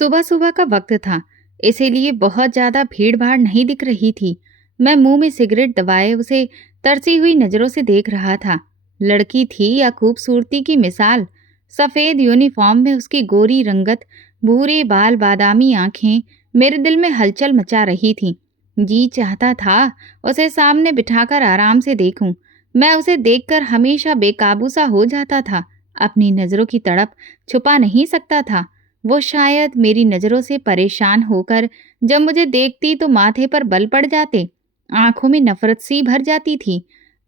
सुबह सुबह का वक्त था, इसीलिए बहुत ज्यादा भीड़ भाड़ नहीं दिख रही थी। मैं मुंह में सिगरेट दबाए उसे तरसी हुई नजरों से देख रहा था। लड़की थी या खूबसूरती की मिसाल। सफेद यूनिफॉर्म में उसकी गोरी रंगत, भूरे बाल, बादामी आंखें मेरे दिल में हलचल मचा रही थी। जी चाहता था उसे सामने बिठाकर आराम से देखूं। मैं उसे देखकर हमेशा बेकाबू सा हो जाता था। अपनी नजरों की तड़प छुपा नहीं सकता था। वो शायद मेरी नज़रों से परेशान होकर जब मुझे देखती तो माथे पर बल पड़ जाते, आंखों में नफरत सी भर जाती थी।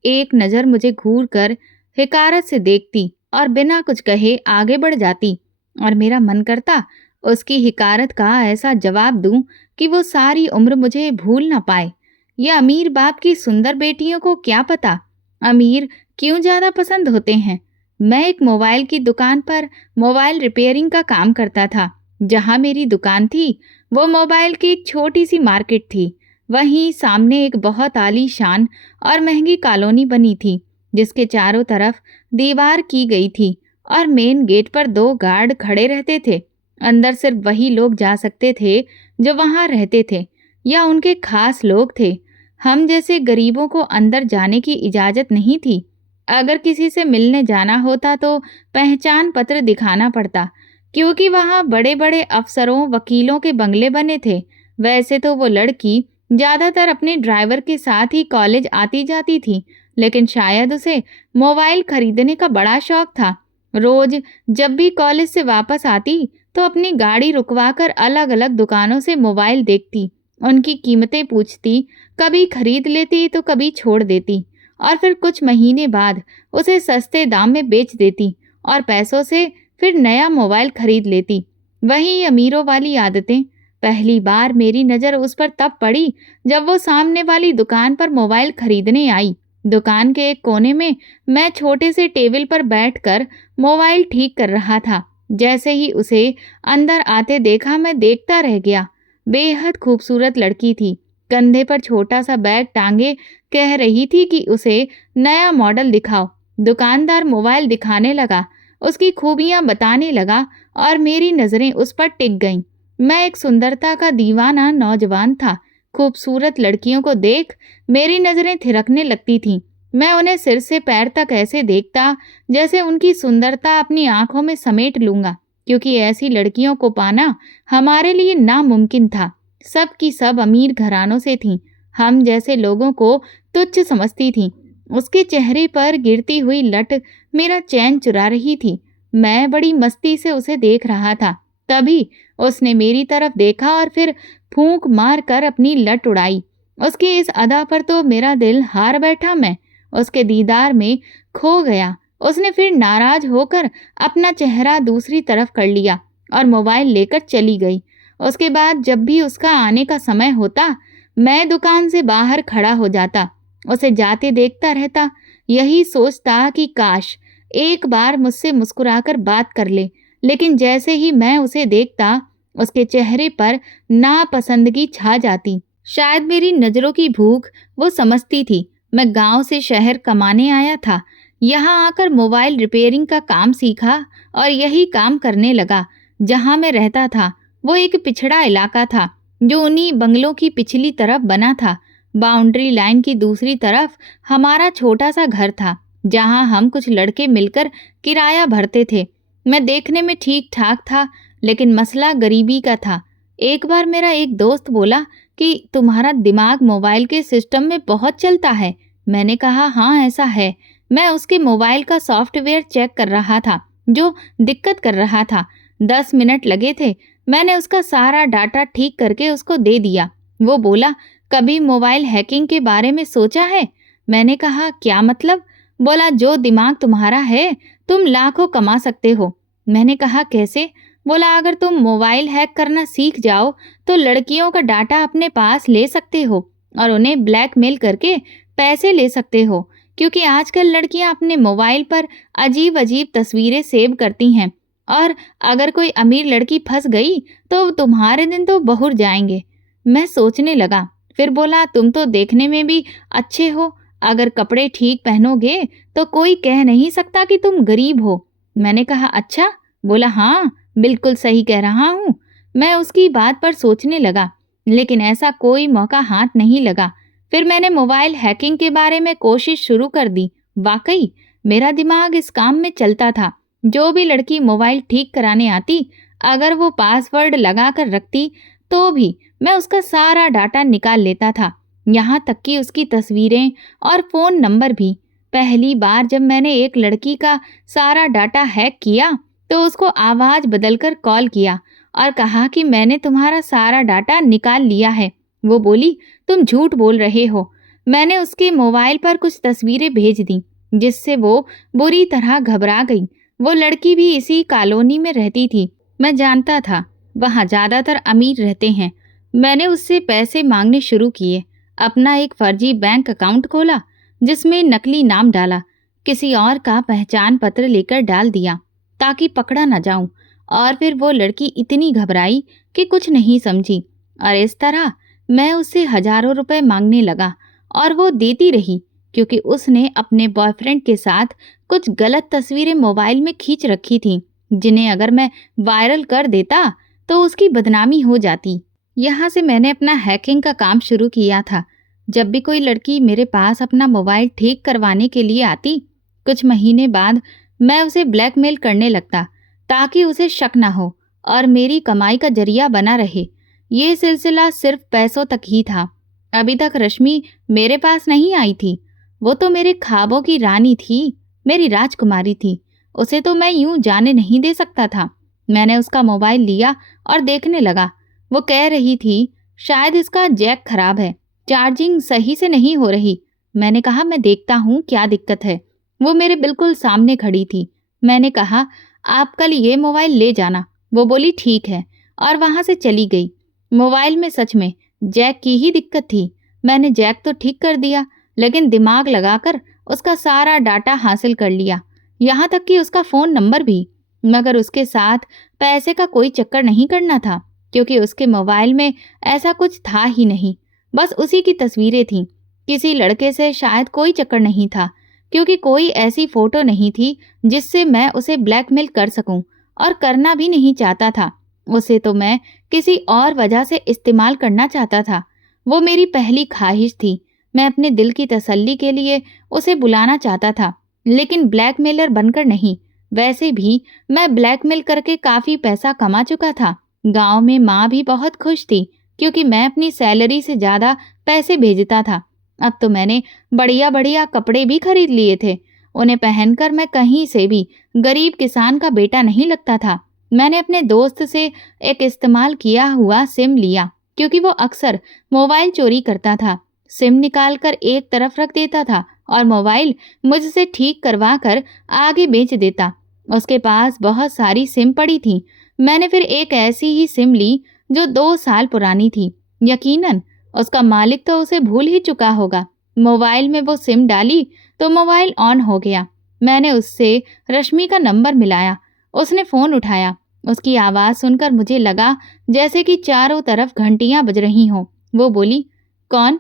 एक नज़र मुझे घूर कर हिकारत से देखती और बिना कुछ कहे आगे बढ़ जाती, और मेरा मन करता उसकी हिकारत का ऐसा जवाब दूं कि वो सारी उम्र मुझे भूल ना पाए। यह अमीर बाप की सुंदर बेटियों को क्या पता, अमीर क्यों ज़्यादा पसंद होते हैं। मैं एक मोबाइल की दुकान पर मोबाइल रिपेयरिंग का काम करता था। जहां मेरी दुकान थी वो मोबाइल की एक छोटी सी मार्केट थी। वहीं सामने एक बहुत आलीशान और महंगी कॉलोनी बनी थी, जिसके चारों तरफ दीवार की गई थी और मेन गेट पर दो गार्ड खड़े रहते थे। अंदर सिर्फ वही लोग जा सकते थे जो वहां रहते थे या उनके खास लोग थे। हम जैसे गरीबों को अंदर जाने की इजाजत नहीं थी। अगर किसी से मिलने जाना होता तो पहचान पत्र दिखाना पड़ता, क्योंकि वहां बड़े बड़े अफसरों वकीलों के बंगले बने थे। वैसे तो वो लड़की ज्यादातर अपने ड्राइवर के साथ ही कॉलेज आती जाती थी, लेकिन शायद उसे मोबाइल खरीदने का बड़ा शौक था। रोज जब भी कॉलेज से वापस आती तो अपनी गाड़ी रुकवाकर अलग अलग दुकानों से मोबाइल देखती, उनकी कीमतें पूछती, कभी खरीद लेती तो कभी छोड़ देती, और फिर कुछ महीने बाद उसे सस्ते दाम में बेच देती और पैसों से फिर नया मोबाइल खरीद लेती। वही अमीरों वाली आदतें। पहली बार मेरी नज़र उस पर तब पड़ी जब वो सामने वाली दुकान पर मोबाइल खरीदने आई। दुकान के एक कोने में मैं छोटे से टेबल पर बैठकर मोबाइल ठीक कर रहा था। जैसे ही उसे अंदर आते देखा, मैं देखता रह गया। बेहद खूबसूरत लड़की थी, कंधे पर छोटा सा बैग टांगे कह रही थी कि उसे नया मॉडल दिखाओ। दुकानदार मोबाइल दिखाने लगा, उसकी खूबियां बताने लगा, और मेरी नजरें उस पर टिक गईं। मैं एक सुंदरता का दीवाना नौजवान था। खूबसूरत लड़कियों को देख मेरी नजरें थिरकने लगती थीं। मैं उन्हें सिर से पैर तक ऐसे देखता जैसे उनकी सुंदरता अपनी आंखों में समेट लूंगा, क्योंकि ऐसी लड़कियों को पाना हमारे लिए नामुमकिन था। सब की सब अमीर घरानों से थीं। हम जैसे लोगों को तुच्छ समझती थी। उसके चेहरे पर गिरती हुई लट मेरा चैन चुरा रही थी। मैं बड़ी मस्ती से उसे देख रहा था। तभी उसने मेरी तरफ देखा और फिर फूंक मार कर अपनी लट उड़ाई। उसकी इस अदा पर तो मेरा दिल हार बैठा। मैं उसके दीदार में खो गया। उसने फिर नाराज होकर अपना चेहरा दूसरी तरफ कर लिया और मोबाइल लेकर चली गई। उसके बाद जब भी उसका आने का समय होता, मैं दुकान से बाहर खड़ा हो जाता, उसे जाते देखता रहता, यही सोचता कि काश एक बार मुझसे मुस्कुराकर बात कर ले। लेकिन जैसे ही मैं उसे देखता, उसके चेहरे पर नापसंदगी छा जाती। शायद मेरी नज़रों की भूख वो समझती थी। मैं गांव से शहर कमाने आया था। यहाँ आकर मोबाइल रिपेयरिंग का काम सीखा और यही काम करने लगा। जहाँ मैं रहता था वो एक पिछड़ा इलाका था, जो उन्हीं बंगलों की पिछली तरफ बना था। बाउंड्री लाइन की दूसरी तरफ हमारा छोटा सा घर था, जहां हम कुछ लड़के मिलकर किराया भरते थे। मैं देखने में ठीक ठाक था, लेकिन मसला गरीबी का था। एक बार मेरा एक दोस्त बोला कि तुम्हारा दिमाग मोबाइल के सिस्टम में बहुत चलता है। मैंने कहा हाँ, ऐसा है। मैं उसके मोबाइल का सॉफ्टवेयर चेक कर रहा था, जो दिक्कत कर रहा था। 10 मिनट लगे थे। मैंने उसका सारा डाटा ठीक करके उसको दे दिया। वो बोला, कभी मोबाइल हैकिंग के बारे में सोचा है? मैंने कहा क्या मतलब? बोला, जो दिमाग तुम्हारा है तुम लाखों कमा सकते हो। मैंने कहा कैसे? बोला, अगर तुम मोबाइल हैक करना सीख जाओ तो लड़कियों का डाटा अपने पास ले सकते हो और उन्हें ब्लैकमेल करके पैसे ले सकते हो, क्योंकि आजकल लड़कियां अपने मोबाइल पर अजीब अजीब तस्वीरें सेव करती हैं, और अगर कोई अमीर लड़की फंस गई तो तुम्हारे दिन तो बहुर जाएंगे। मैं सोचने लगा। फिर बोला, तुम तो देखने में भी अच्छे हो, अगर कपड़े ठीक पहनोगे तो कोई कह नहीं सकता कि तुम गरीब हो। मैंने कहा अच्छा? बोला हाँ, बिल्कुल सही कह रहा हूँ। मैं उसकी बात पर सोचने लगा, लेकिन ऐसा कोई मौका हाथ नहीं लगा। फिर मैंने मोबाइल हैकिंग के बारे में कोशिश शुरू कर दी। वाकई मेरा दिमाग इस काम में चलता था। जो भी लड़की मोबाइल ठीक कराने आती, अगर वो पासवर्ड लगा कर रखती तो भी मैं उसका सारा डाटा निकाल लेता था, यहाँ तक कि उसकी तस्वीरें और फ़ोन नंबर भी। पहली बार जब मैंने एक लड़की का सारा डाटा हैक किया तो उसको आवाज़ बदलकर कॉल किया और कहा कि मैंने तुम्हारा सारा डाटा निकाल लिया है। वो बोली, तुम झूठ बोल रहे हो। मैंने उसके मोबाइल पर कुछ तस्वीरें भेज दी, जिससे वो बुरी तरह घबरा गई। वो लड़की भी इसी कॉलोनी में रहती थी। मैं जानता था वहाँ ज़्यादातर अमीर रहते हैं। मैंने उससे पैसे मांगने शुरू किए। अपना एक फर्जी बैंक अकाउंट खोला, जिसमें नकली नाम डाला, किसी और का पहचान पत्र लेकर डाल दिया ताकि पकड़ा न जाऊं। और फिर वो लड़की इतनी घबराई कि कुछ नहीं समझी, और इस तरह मैं उससे हजारों रुपए मांगने लगा और वो देती रही, क्योंकि उसने अपने बॉयफ्रेंड के साथ कुछ गलत तस्वीरें मोबाइल में खींच रखी थीं, जिन्हें अगर मैं वायरल कर देता तो उसकी बदनामी हो जाती। यहाँ से मैंने अपना हैकिंग का काम शुरू किया था। जब भी कोई लड़की मेरे पास अपना मोबाइल ठीक करवाने के लिए आती, कुछ महीने बाद मैं उसे ब्लैकमेल करने लगता ताकि उसे शक न हो और मेरी कमाई का जरिया बना रहे। ये सिलसिला सिर्फ पैसों तक ही था। अभी तक रश्मि मेरे पास नहीं आई थी। वो तो मेरे ख्वाबों की रानी थी, मेरी राजकुमारी थी। उसे तो मैं यूं जाने नहीं दे सकता था। मैंने उसका मोबाइल लिया और देखने लगा। वो कह रही थी, शायद इसका जैक खराब है, चार्जिंग सही से नहीं हो रही। मैंने कहा, मैं देखता हूँ क्या दिक्कत है। वो मेरे बिल्कुल सामने खड़ी थी। मैंने कहा, आप कल ये मोबाइल ले जाना। वो बोली, ठीक है, और वहाँ से चली गई। मोबाइल में सच में जैक की ही दिक्कत थी। मैंने जैक तो ठीक कर दिया, लेकिन दिमाग लगाकर उसका सारा डाटा हासिल कर लिया, यहाँ तक कि उसका फ़ोन नंबर भी। मगर उसके साथ पैसे का कोई चक्कर नहीं करना था, क्योंकि उसके मोबाइल में ऐसा कुछ था ही नहीं। बस उसी की तस्वीरें थीं। किसी लड़के से शायद कोई चक्कर नहीं था, क्योंकि कोई ऐसी फ़ोटो नहीं थी जिससे मैं उसे ब्लैकमेल कर सकूं, और करना भी नहीं चाहता था। उसे तो मैं किसी और वजह से इस्तेमाल करना चाहता था। वो मेरी पहली ख्वाहिश थी। मैं अपने दिल की तसल्ली के लिए उसे बुलाना चाहता था, लेकिन ब्लैकमेलर बनकर नहीं। वैसे भी मैं ब्लैकमेल करके काफ़ी पैसा कमा चुका था। गांव में माँ भी बहुत खुश थी, क्योंकि मैं अपनी सैलरी से ज़्यादा पैसे भेजता था। अब तो मैंने बढ़िया बढ़िया कपड़े भी खरीद लिए थे। उन्हें पहनकर मैं कहीं से भी गरीब किसान का बेटा नहीं लगता था। मैंने अपने दोस्त से एक इस्तेमाल किया हुआ सिम लिया, क्योंकि वो अक्सर मोबाइल चोरी करता था। सिम निकाल कर एक तरफ रख देता था और मोबाइल मुझसे ठीक करवा कर आगे बेच देता। उसके पास बहुत सारी सिम पड़ी थी। मैंने फिर एक ऐसी ही सिम ली जो 2 साल पुरानी थी। यकीनन उसका मालिक तो उसे भूल ही चुका होगा। मोबाइल में वो सिम डाली तो मोबाइल ऑन हो गया। मैंने उससे रश्मि का नंबर मिलाया। उसने फ़ोन उठाया। उसकी आवाज़ सुनकर मुझे लगा जैसे कि चारों तरफ घंटियां बज रही हों। वो बोली, कौन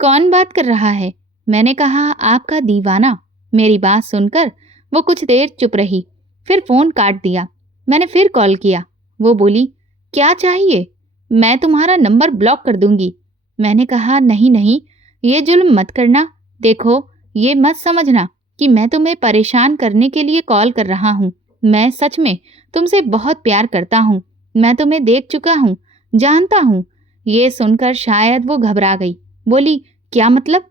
कौन बात कर रहा है? मैंने कहा, आपका दीवाना। मेरी बात सुनकर वो कुछ देर चुप रही, फिर फ़ोन काट दिया। मैंने फिर कॉल किया। वो बोली, क्या चाहिए? मैं तुम्हारा नंबर ब्लॉक कर दूंगी। मैंने कहा, नहीं नहीं, ये जुल्म मत करना। देखो, ये मत समझना कि मैं तुम्हें परेशान करने के लिए कॉल कर रहा हूँ। मैं सच में तुमसे बहुत प्यार करता हूँ। मैं तुम्हें देख चुका हूँ, जानता हूँ। ये सुनकर शायद वो घबरा गई। बोली, क्या मतलब?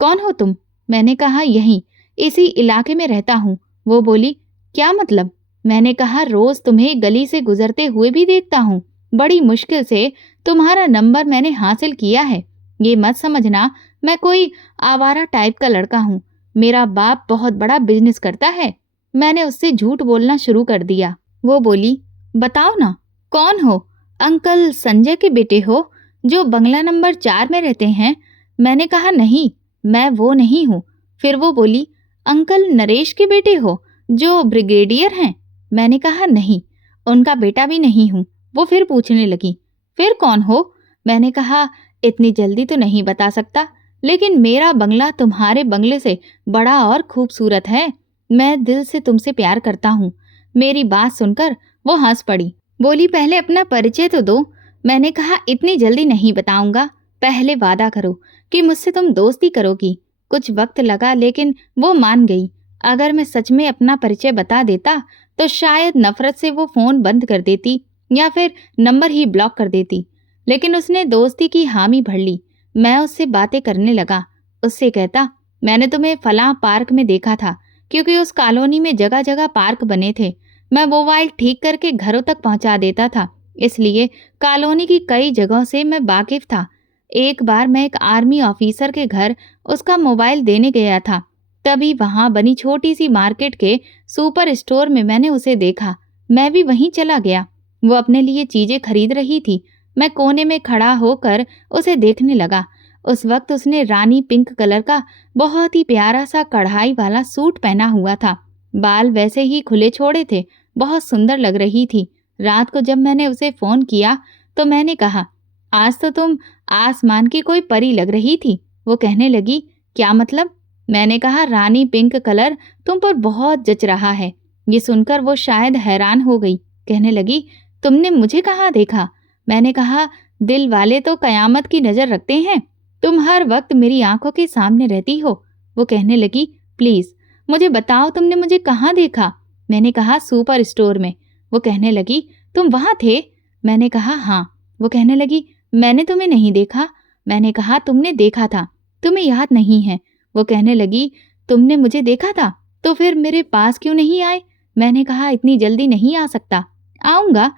कौन हो तुम? मैंने कहा, यहीं इसी इलाके में रहता हूँ। वो बोली, क्या मतलब? मैंने कहा, रोज तुम्हें गली से गुजरते हुए भी देखता हूँ। बड़ी मुश्किल से तुम्हारा नंबर मैंने हासिल किया है। ये मत समझना मैं कोई आवारा टाइप का लड़का हूँ। मेरा बाप बहुत बड़ा बिजनेस करता है। मैंने उससे झूठ बोलना शुरू कर दिया। वो बोली, बताओ ना, कौन हो? अंकल संजय के बेटे हो जो बंगला नंबर 4 में रहते हैं? मैंने कहा, नहीं, मैं वो नहीं हूँ। फिर वो बोली, अंकल नरेश के बेटे हो जो ब्रिगेडियर हैं? मैंने कहा, नहीं, उनका बेटा भी नहीं हूँ। वो फिर पूछने लगी, फिर कौन हो? मैंने कहा, इतनी जल्दी तो नहीं बता सकता, लेकिन मेरा बंगला तुम्हारे बंगले से बड़ा और खूबसूरत है। मैं दिल से तुमसे प्यार करता हूँ। मेरी बात सुनकर वो हंस पड़ी। बोली, पहले अपना परिचय तो दो। मैंने कहा, इतनी जल्दी नहीं बताऊंगा, पहले वादा करो कि मुझसे तुम दोस्ती करोगी। कुछ वक्त लगा लेकिन वो मान गई। अगर मैं सच में अपना परिचय बता देता तो शायद नफरत से वो फोन बंद कर देती या फिर नंबर ही ब्लॉक कर देती। लेकिन उसने दोस्ती की हामी भर ली। मैं उससे बातें करने लगा। उससे कहता, मैंने तुम्हें फलां पार्क में देखा था, क्योंकि उस कॉलोनी में जगह जगह पार्क बने थे। मैं मोबाइल ठीक करके घरों तक पहुंचा देता था, इसलिए कॉलोनी की कई जगहों से मैं वाकिफ था। एक बार मैं एक आर्मी ऑफिसर के घर उसका मोबाइल देने गया था। तभी वहां बनी छोटी सी मार्केट के सुपर स्टोर में मैंने उसे देखा। मैं भी वहीं चला गया। वो अपने लिए चीजें खरीद रही थी। मैं कोने में खड़ा होकर उसे देखने लगा। उस वक्त उसने रानी पिंक कलर का बहुत ही प्यारा सा कढ़ाई वाला सूट पहना हुआ था। बाल वैसे ही खुले छोड़े थे। बहुत सुंदर लग रही थी। रात को जब मैंने उसे फोन किया तो मैंने कहा, आज तो तुम आसमान की कोई परी लग रही थी। वो कहने लगी, क्या मतलब? मैंने कहा, रानी पिंक कलर तुम पर बहुत जच रहा है। ये सुनकर वो शायद हैरान हो गई। कहने लगी, तुमने मुझे कहाँ देखा? मैंने कहा, दिल वाले तो कयामत की नजर रखते हैं। तुम हर वक्त मेरी आंखों के सामने रहती हो। वो कहने लगी, प्लीज मुझे बताओ, तुमने मुझे कहाँ देखा? मैंने कहा, सुपर स्टोर में। वो कहने लगी, तुम वहां थे? मैंने कहा, हाँ। वो कहने लगी, मैंने तुम्हें नहीं देखा। मैंने कहा, तुमने देखा था, तुम्हें याद नहीं है। वो कहने लगी, तुमने मुझे देखा था तो फिर मेरे पास क्यों नहीं आए? मैंने कहा, इतनी जल्दी नहीं आ सकता, आऊंगा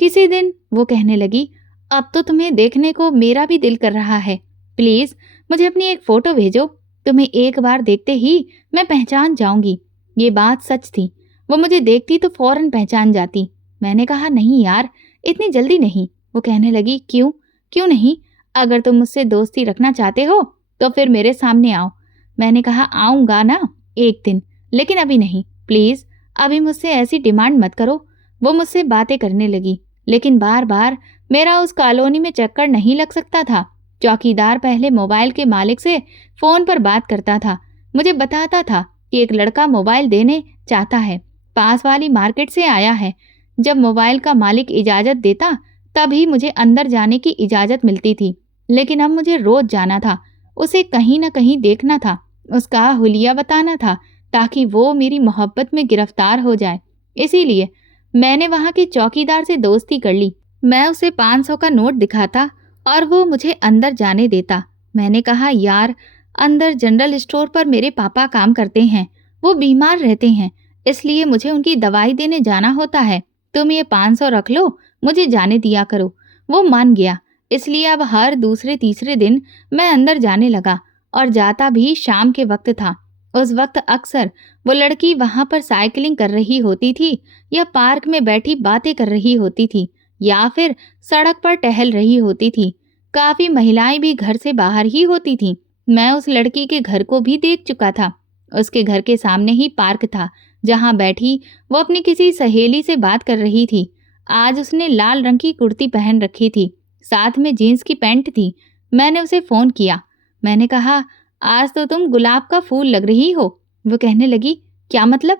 किसी दिन। वो कहने लगी, अब तो तुम्हें देखने को मेरा भी दिल कर रहा है। प्लीज मुझे अपनी एक फोटो भेजो। तुम्हें एक बार देखते ही मैं पहचान जाऊंगी। ये बात सच थी। वो मुझे देखती तो फौरन पहचान जाती। मैंने कहा, नहीं यार, इतनी जल्दी नहीं। वो कहने लगी, क्यों? क्यों नहीं? अगर तुम मुझसे दोस्ती रखना चाहते हो तो फिर मेरे सामने आओ। मैंने कहा, आऊंगा ना एक दिन, लेकिन अभी नहीं, प्लीज अभी मुझसे ऐसी डिमांड मत करो। वो मुझसे बातें करने लगी, लेकिन बार बार मेरा उस कॉलोनी में चक्कर नहीं लग सकता था। चौकीदार पहले मोबाइल के मालिक से फोन पर बात करता था। मुझे बताता था कि एक लड़का मोबाइल देने चाहता है, पास वाली मार्केट से आया है। जब मोबाइल का मालिक इजाजत देता तभी मुझे अंदर जाने की इजाजत मिलती थी, लेकिन अब मुझे रोज जाना था। उसे कहीं न कहीं देखना था, उसका हुलिया बताना था, ताकि वो मेरी मोहब्बत में गिरफ्तार हो जाए। इसीलिए मैंने वहां के चौकीदार से दोस्ती कर ली। मैं उसे 500 का नोट दिखाता और वो मुझे अंदर जाने देता। मैंने कहा, यार, अंदर जनरल स्टोर पर मेरे पापा काम करते हैं। वो बीमार रहते हैं, इसलिए मुझे उनकी दवाई देने जाना होता है। तुम ये 500 रख लो, मुझे जाने दिया करो। वो मान गया, इसलिए अब हर दूसरे तीसरे दिन मैं अंदर जाने लगा और जाता भी शाम के वक्त था। उस वक्त अक्सर वो लड़की वहां पर साइकिलिंग कर रही होती थी, या पार्क में बैठी बातें कर रही होती थी, या फिर सड़क पर टहल रही होती थी। काफी महिलाएं भी घर से बाहर ही होती थीं। मैं उस लड़की के घर को भी देख चुका था। उसके घर के सामने ही पार्क था, जहां बैठी वो अपनी किसी सहेली से बात कर रही थी। आज उसने लाल रंग की कुर्ती पहन रखी थी, साथ में जीन्स की पैंट थी। मैंने उसे फोन किया। मैंने कहा, आज तो तुम गुलाब का फूल लग रही हो। वो कहने लगी, क्या मतलब?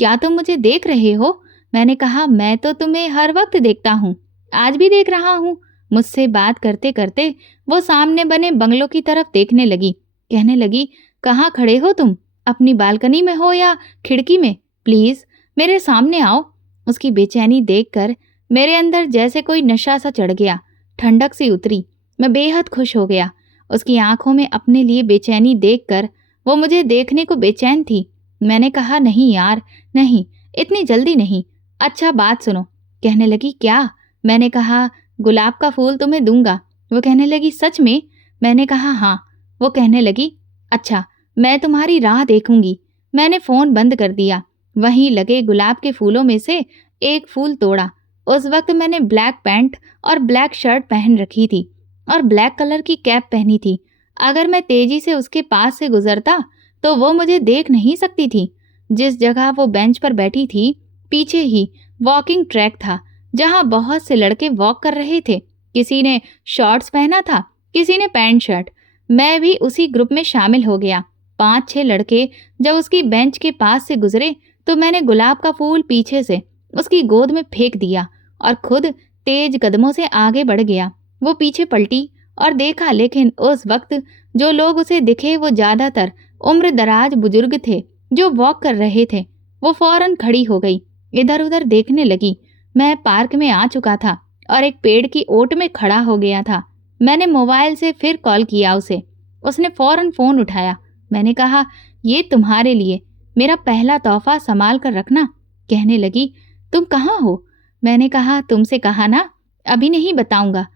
क्या तुम मुझे देख रहे हो? मैंने कहा, मैं तो तुम्हें हर वक्त देखता हूँ, आज भी देख रहा हूँ। मुझसे बात करते करते वो सामने बने बंगलों की तरफ देखने लगी। कहने लगी, कहाँ खड़े हो तुम? अपनी बालकनी में हो या खिड़की में? प्लीज मेरे सामने आओ। उसकी बेचैनी देखकर मेरे अंदर जैसे कोई नशा सा चढ़ गया, ठंडक सी उतरी। मैं बेहद खुश हो गया। उसकी आंखों में अपने लिए बेचैनी देखकर वो मुझे देखने को बेचैन थी। मैंने कहा, नहीं यार, नहीं, इतनी जल्दी नहीं। अच्छा बात सुनो। कहने लगी, क्या? मैंने कहा, गुलाब का फूल तुम्हें दूंगा। वो कहने लगी, सच में? मैंने कहा, हाँ। वो कहने लगी, अच्छा, मैं तुम्हारी राह देखूंगी। मैंने फोन बंद कर दिया। वहीं लगे गुलाब के फूलों में से एक फूल तोड़ा। उस वक्त मैंने ब्लैक पैंट और ब्लैक शर्ट पहन रखी थी और ब्लैक कलर की कैप पहनी थी। अगर मैं तेजी से उसके पास से गुजरता तो वो मुझे देख नहीं सकती थी। जिस जगह वो बेंच पर बैठी थी, पीछे ही वॉकिंग ट्रैक था, जहां बहुत से लड़के वॉक कर रहे थे। किसी ने शॉर्ट्स पहना था, किसी ने पैंट शर्ट। मैं भी उसी ग्रुप में शामिल हो गया। 5-6 लड़के जब उसकी बेंच के पास से गुजरे तो मैंने गुलाब का फूल पीछे से उसकी गोद में फेंक दिया और खुद तेज कदमों से आगे बढ़ गया। वो पीछे पलटी और देखा, लेकिन उस वक्त जो लोग उसे दिखे वो ज्यादातर उम्र दराज बुजुर्ग थे जो वॉक कर रहे थे। वो फौरन खड़ी हो गई, इधर उधर देखने लगी। मैं पार्क में आ चुका था और एक पेड़ की ओट में खड़ा हो गया था। मैंने मोबाइल से फिर कॉल किया उसे। उसने फौरन फोन उठाया। मैंने कहा, ये तुम्हारे लिए, मेरा पहला तोहफा संभाल कर रखना। कहने लगी, तुम कहाँ हो? मैंने कहा, तुमसे कहा ना, अभी नहीं बताऊंगा।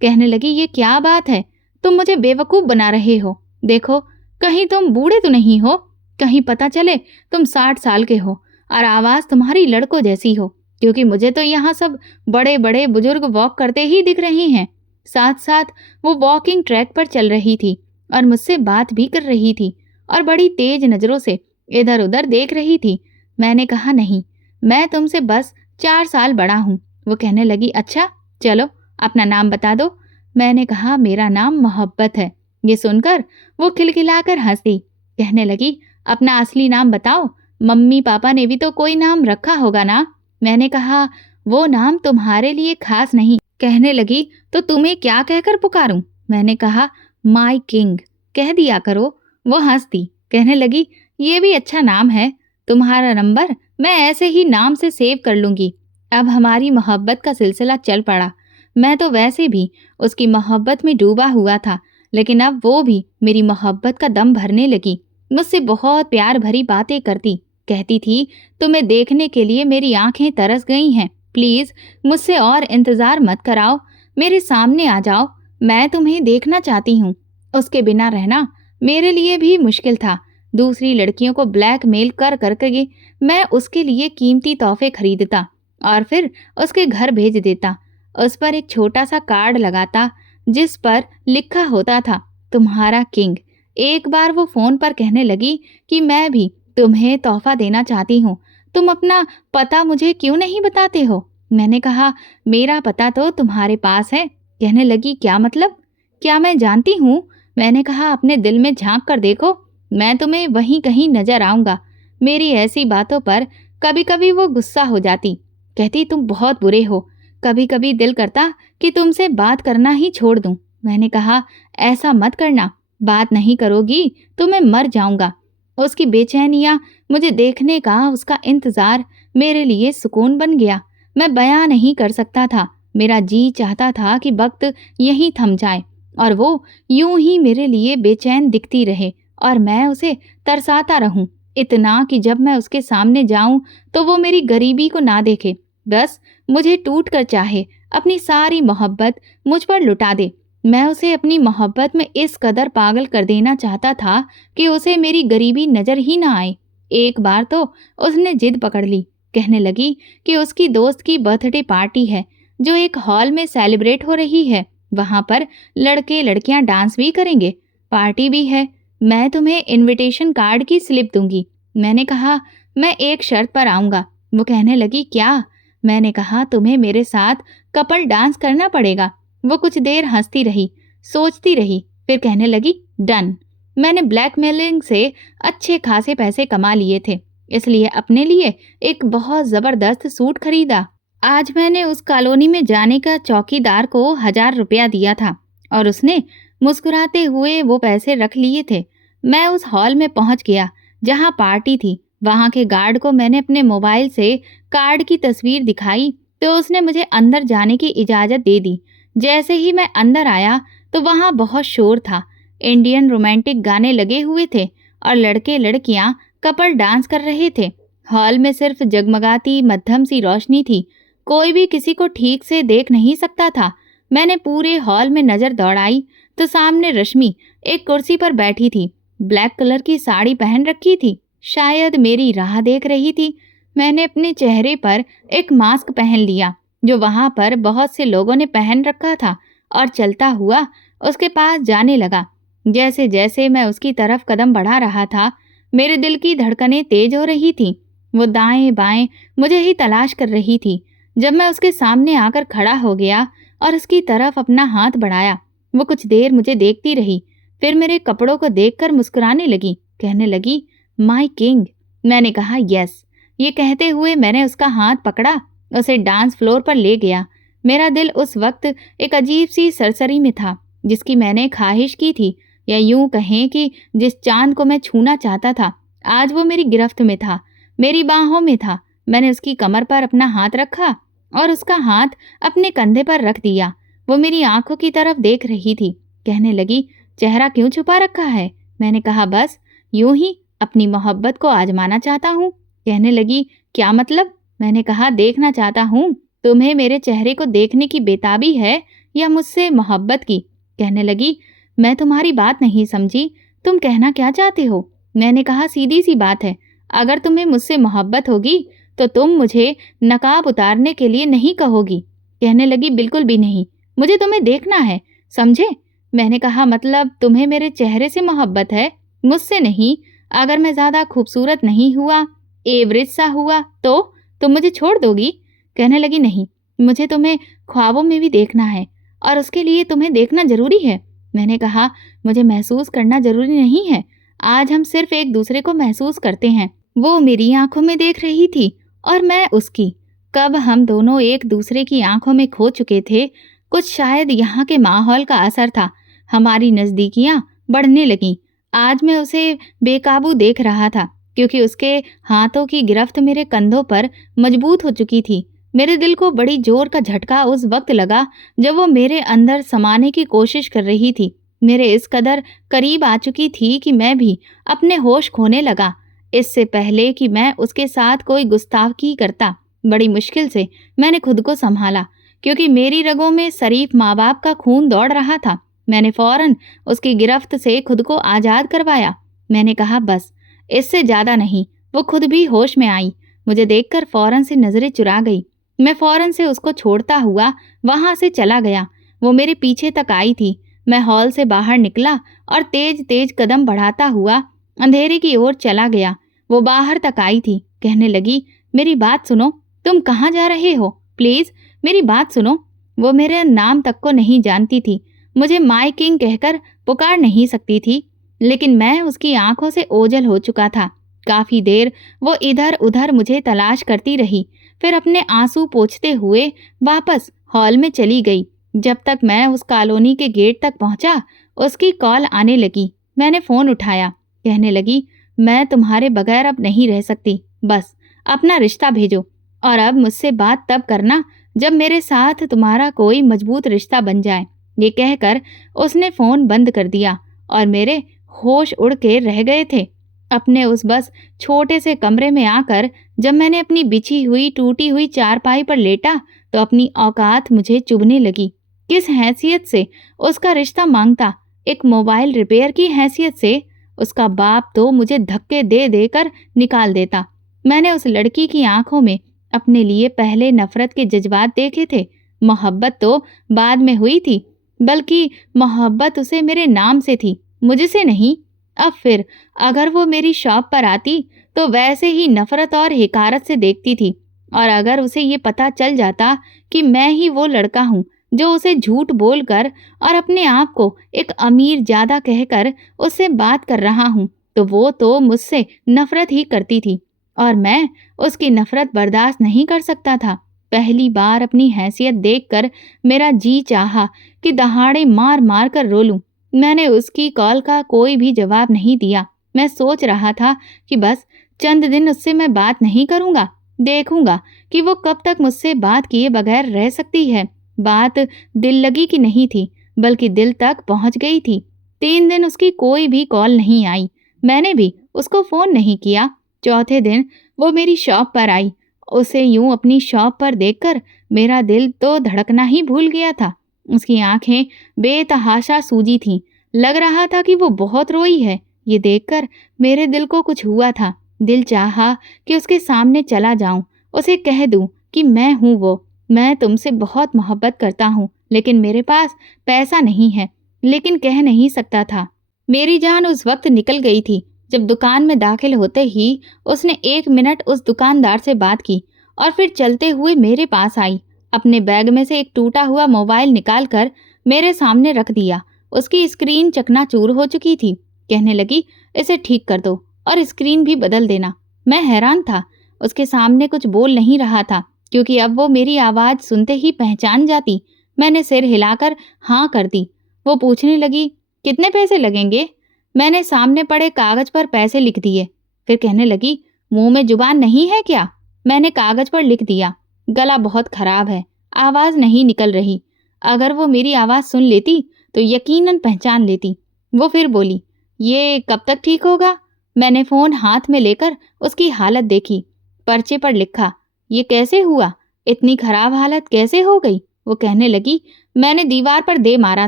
कहने लगी, ये क्या बात है, तुम मुझे बेवकूफ बना रहे हो। देखो, कहीं तुम बूढ़े तो नहीं हो? कहीं पता चले तुम 60 साल के हो और आवाज तुम्हारी लड़कों जैसी हो, क्योंकि मुझे तो यहाँ सब बड़े बड़े बुजुर्ग वॉक करते ही दिख रहे हैं। साथ साथ वो वॉकिंग ट्रैक पर चल रही थी और मुझसे बात भी कर रही थी और बड़ी तेज नजरों से इधर उधर देख रही थी। मैंने कहा, नहीं, मैं तुमसे बस 4 साल बड़ा हूँ। वो कहने लगी, अच्छा चलो अपना नाम बता दो। मैंने कहा, मेरा नाम मोहब्बत है। ये सुनकर वो खिलखिलाकर हंस दी। कहने लगी, अपना असली नाम बताओ, मम्मी पापा ने भी तो कोई नाम रखा होगा ना? मैंने कहा, वो नाम तुम्हारे लिए खास नहीं। कहने लगी, तो तुम्हें क्या कहकर पुकारूं? मैंने कहा, माई किंग कह दिया करो। वो हंस दी। कहने लगी, ये भी अच्छा नाम है। तुम्हारा नंबर मैं ऐसे ही नाम से सेव कर लूंगी। अब हमारी मोहब्बत का सिलसिला चल पड़ा। मैं तो वैसे भी उसकी मोहब्बत में डूबा हुआ था, लेकिन अब वो भी मेरी मोहब्बत का दम भरने लगी। मुझसे बहुत प्यार भरी बातें करती, कहती थी, तुम्हें देखने के लिए मेरी आंखें तरस गई हैं। प्लीज मुझसे और इंतजार मत कराओ, मेरे सामने आ जाओ, मैं तुम्हें देखना चाहती हूँ। उसके बिना रहना मेरे लिए भी मुश्किल था। दूसरी लड़कियों को ब्लैकमेल कर करके मैं उसके लिए कीमती तोहफे खरीदता और फिर उसके घर भेज देता। उस पर एक छोटा सा कार्ड लगाता जिस पर लिखा होता था, तुम्हारा किंग। एक बार वो फोन पर कहने लगी कि मैं भी तुम्हें तोहफा देना चाहती हूँ, तुम अपना पता मुझे क्यों नहीं बताते हो? मैंने कहा, मेरा पता तो तुम्हारे पास है। कहने लगी, क्या मतलब? क्या मैं जानती हूँ? मैंने कहा, अपने दिल में झांक कर देखो, मैं तुम्हें वहीं कहीं नजर आऊंगा। मेरी ऐसी बातों पर कभी कभी वो गुस्सा हो जाती, कहती, तुम बहुत बुरे हो। कभी कभी दिल करता कि तुमसे बात करना ही छोड़ दूं। मैंने कहा, ऐसा मत करना, बात नहीं करोगी तो मैं मर जाऊंगा। उसकी बेचैनियां, मुझे देखने का उसका इंतजार मेरे लिए सुकून बन गया। मैं बयां नहीं कर सकता था। मेरा जी चाहता था कि वक्त यहीं थम जाए और वो यूं ही मेरे लिए बेचैन दिखती रहे और मैं उसे तरसाता रहूं, इतना कि जब मैं उसके सामने जाऊं तो वो मेरी गरीबी को ना देखे, बस मुझे टूट कर चाहे अपनी सारी मोहब्बत मुझ पर लुटा दे। मैं उसे अपनी मोहब्बत में इस कदर पागल कर देना चाहता था कि उसे मेरी गरीबी नजर ही ना आए। एक बार तो उसने जिद पकड़ ली। कहने लगी कि उसकी दोस्त की बर्थडे पार्टी है जो एक हॉल में सेलिब्रेट हो रही है। वहां पर लड़के लड़कियां डांस भी करेंगे, पार्टी भी है। मैं तुम्हें इनविटेशन कार्ड की स्लिप दूंगी। मैंने कहा, मैं एक शर्त पर आऊंगा। वो कहने लगी, क्या? मैंने कहा, तुम्हें मेरे साथ कपल डांस करना पड़ेगा। वो कुछ देर हंसती रही, सोचती रही, फिर कहने लगी, डन। मैंने ब्लैकमेलिंग से अच्छे खासे पैसे कमा लिए थे, इसलिए अपने लिए एक बहुत जबरदस्त सूट खरीदा। आज मैंने उस कॉलोनी में जाने का चौकीदार को 1000 रुपया दिया था और उसने मुस्कुराते हुए वो पैसे रख लिए थे। मैं उस हॉल में पहुंच गया जहां पार्टी थी। वहां के गार्ड को मैंने अपने मोबाइल से कार्ड की तस्वीर दिखाई तो उसने मुझे अंदर जाने की इजाजत दे दी। जैसे ही मैं अंदर आया तो वहां बहुत शोर था। इंडियन रोमांटिक गाने लगे हुए थे और लड़के लड़कियां कपल डांस कर रहे थे। हॉल में सिर्फ जगमगाती मध्यम सी रोशनी थी, कोई भी किसी को ठीक से देख नहीं सकता था। मैंने पूरे हॉल में नजर दौड़ाई तो सामने रश्मि एक कुर्सी पर बैठी थी, ब्लैक कलर की साड़ी पहन रखी थी, शायद मेरी राह देख रही थी। मैंने अपने चेहरे पर एक मास्क पहन लिया जो वहां पर बहुत से लोगों ने पहन रखा था और चलता हुआ उसके पास जाने लगा। जैसे जैसे मैं उसकी तरफ कदम बढ़ा रहा था, मेरे दिल की धड़कनें तेज हो रही थी। वो दाएं बाएं मुझे ही तलाश कर रही थी। जब मैं उसके सामने आकर खड़ा हो गया और उसकी तरफ अपना हाथ बढ़ाया, वो कुछ देर मुझे देखती रही, फिर मेरे कपड़ों को देखकर मुस्कुराने लगी। कहने लगी, माय किंग। मैंने कहा, यस। ये कहते हुए मैंने उसका हाथ पकड़ा उसे डांस फ्लोर पर ले गया। मेरा दिल उस वक्त एक अजीब सी सरसरी में था, जिसकी मैंने ख्वाहिश की थी, या यूं कहें कि जिस चांद को मैं छूना चाहता था, आज वो मेरी गिरफ्त में था, मेरी बाहों में था। मैंने उसकी कमर पर अपना हाथ रखा और उसका हाथ अपने कंधे पर रख दिया। वो मेरी आंखों की तरफ देख रही थी। कहने लगी, चेहरा क्यों छुपा रखा है? मैंने कहा, बस यूं ही अपनी मोहब्बत को आजमाना चाहता हूँ। कहने लगी, क्या मतलब? मैंने कहा, देखना चाहता हूँ तुम्हें मेरे चेहरे को देखने की बेताबी है या मुझसे मोहब्बत की। कहने लगी, मैं तुम्हारी बात नहीं समझी, तुम कहना क्या चाहते हो? मैंने कहा, सीधी सी बात है, अगर तुम्हें मुझसे मोहब्बत होगी तो तुम मुझे नकाब उतारने के लिए नहीं कहोगी। कहने लगी, बिल्कुल भी नहीं, मुझे तुम्हें देखना है, समझे? मैंने कहा, मतलब तुम्हें मेरे चेहरे से मोहब्बत है, मुझसे नहीं? अगर मैं ज़्यादा खूबसूरत नहीं हुआ, एवरेज सा हुआ, तो तुम मुझे छोड़ दोगी? कहने लगी, नहीं, मुझे तुम्हें ख्वाबों में भी देखना है और उसके लिए तुम्हें देखना ज़रूरी है। मैंने कहा, मुझे महसूस करना ज़रूरी नहीं है, आज हम सिर्फ एक दूसरे को महसूस करते हैं। वो मेरी आंखों में देख रही थी और मैं उसकी। कब हम दोनों एक दूसरे की आंखों में खो चुके थे। कुछ शायद यहाँ के माहौल का असर था, हमारी नज़दीकियाँ बढ़ने लगीं। आज मैं उसे बेकाबू देख रहा था, क्योंकि उसके हाथों की गिरफ्त मेरे कंधों पर मजबूत हो चुकी थी। मेरे दिल को बड़ी जोर का झटका उस वक्त लगा जब वो मेरे अंदर समाने की कोशिश कर रही थी। मेरे इस कदर करीब आ चुकी थी कि मैं भी अपने होश खोने लगा। इससे पहले कि मैं उसके साथ कोई गुस्ताखी करता, बड़ी मुश्किल से मैंने खुद को संभाला, क्योंकि मेरी रगों में शरीफ माँ बाप का खून दौड़ रहा था। मैंने फौरन उसकी गिरफ्त से खुद को आज़ाद करवाया। मैंने कहा, बस इससे ज़्यादा नहीं। वो खुद भी होश में आई, मुझे देखकर फौरन से नज़रें चुरा गई। मैं फौरन से उसको छोड़ता हुआ वहाँ से चला गया। वो मेरे पीछे तक आई थी। मैं हॉल से बाहर निकला और तेज तेज कदम बढ़ाता हुआ अंधेरे की ओर चला गया। वो बाहर तक आई थी। कहने लगी, मेरी बात सुनो, तुम कहाँ जा रहे हो? प्लीज़ मेरी बात सुनो। वो मेरे नाम तक को नहीं जानती थी, मुझे माई किंग कहकर पुकार नहीं सकती थी, लेकिन मैं उसकी आंखों से ओझल हो चुका था। काफ़ी देर वो इधर उधर मुझे तलाश करती रही, फिर अपने आंसू पोंछते हुए वापस हॉल में चली गई। जब तक मैं उस कॉलोनी के गेट तक पहुंचा, उसकी कॉल आने लगी। मैंने फ़ोन उठाया। कहने लगी, मैं तुम्हारे बगैर अब नहीं रह सकती, बस अपना रिश्ता भेजो, और अब मुझसे बात तब करना जब मेरे साथ तुम्हारा कोई मजबूत रिश्ता बन जाए। ये कहकर उसने फ़ोन बंद कर दिया और मेरे होश उड़ के रह गए थे। अपने उस बस छोटे से कमरे में आकर जब मैंने अपनी बिछी हुई टूटी हुई चारपाई पर लेटा, तो अपनी औकात मुझे चुभने लगी। किस हैसियत से उसका रिश्ता मांगता? एक मोबाइल रिपेयर की हैसियत से? उसका बाप तो मुझे धक्के दे देकर निकाल देता। मैंने उस लड़की की आंखों में अपने लिए पहले नफरत के जज्बात देखे थे। मोहब्बत तो बाद में हुई थी, बल्कि मोहब्बत उसे मेरे नाम से थी, मुझसे नहीं। अब फिर अगर वो मेरी शॉप पर आती तो वैसे ही नफरत और हिकारत से देखती थी, और अगर उसे ये पता चल जाता कि मैं ही वो लड़का हूँ जो उसे झूठ बोलकर और अपने आप को एक अमीर ज़्यादा कहकर उससे बात कर रहा हूँ, तो वो तो मुझसे नफरत ही करती थी, और मैं उसकी नफरत बर्दाश्त नहीं कर सकता था। पहली बार अपनी हैसियत देखकर मेरा जी चाहा कि दहाड़े मार मार कर रो लूं। मैंने उसकी कॉल का कोई भी जवाब नहीं दिया। मैं सोच रहा था कि बस चंद दिन उससे मैं बात नहीं करूंगा, देखूंगा कि वो कब तक मुझसे बात किए बगैर रह सकती है। बात दिल लगी की नहीं थी, बल्कि दिल तक पहुंच गई थी। 3 दिन उसकी कोई भी कॉल नहीं आई, मैंने भी उसको फ़ोन नहीं किया। चौथे दिन वो मेरी शॉप पर आई। उसे यूं अपनी शॉप पर देखकर मेरा दिल तो धड़कना ही भूल गया था। उसकी आंखें बेतहाशा सूजी थीं। लग रहा था कि वो बहुत रोई है। ये देखकर मेरे दिल को कुछ हुआ था। दिल चाहा कि उसके सामने चला जाऊं, उसे कह दूं कि मैं हूं वो, मैं तुमसे बहुत मोहब्बत करता हूं, लेकिन मेरे पास पैसा नहीं है। लेकिन कह नहीं सकता था। मेरी जान उस वक्त निकल गई थी जब दुकान में दाखिल होते ही उसने 1 मिनट उस दुकानदार से बात की और फिर चलते हुए मेरे पास आई। अपने बैग में से एक टूटा हुआ मोबाइल निकालकर मेरे सामने रख दिया। उसकी स्क्रीन चकनाचूर हो चुकी थी। कहने लगी, इसे ठीक कर दो और स्क्रीन भी बदल देना। मैं हैरान था, उसके सामने कुछ बोल नहीं रहा था। क्योंकि अब वो मेरी आवाज़ सुनते ही पहचान जाती। मैंने सिर हिलाकर हाँ कर दी। वो पूछने लगी, कितने पैसे लगेंगे? मैंने सामने पड़े कागज़ पर पैसे लिख दिए। फिर कहने लगी, मुंह में जुबान नहीं है क्या? मैंने कागज़ पर लिख दिया। गला बहुत खराब है, आवाज़ नहीं निकल रही। अगर वो मेरी आवाज़ सुन लेती तो यकीनन पहचान लेती। वो फिर बोली, ये कब तक ठीक होगा? मैंने फ़ोन हाथ में लेकर उसकी हालत देखी। पर्चे पर लिखा, ये कैसे हुआ? इतनी खराब हालत कैसे हो गई? वो कहने लगी, मैंने दीवार पर दे मारा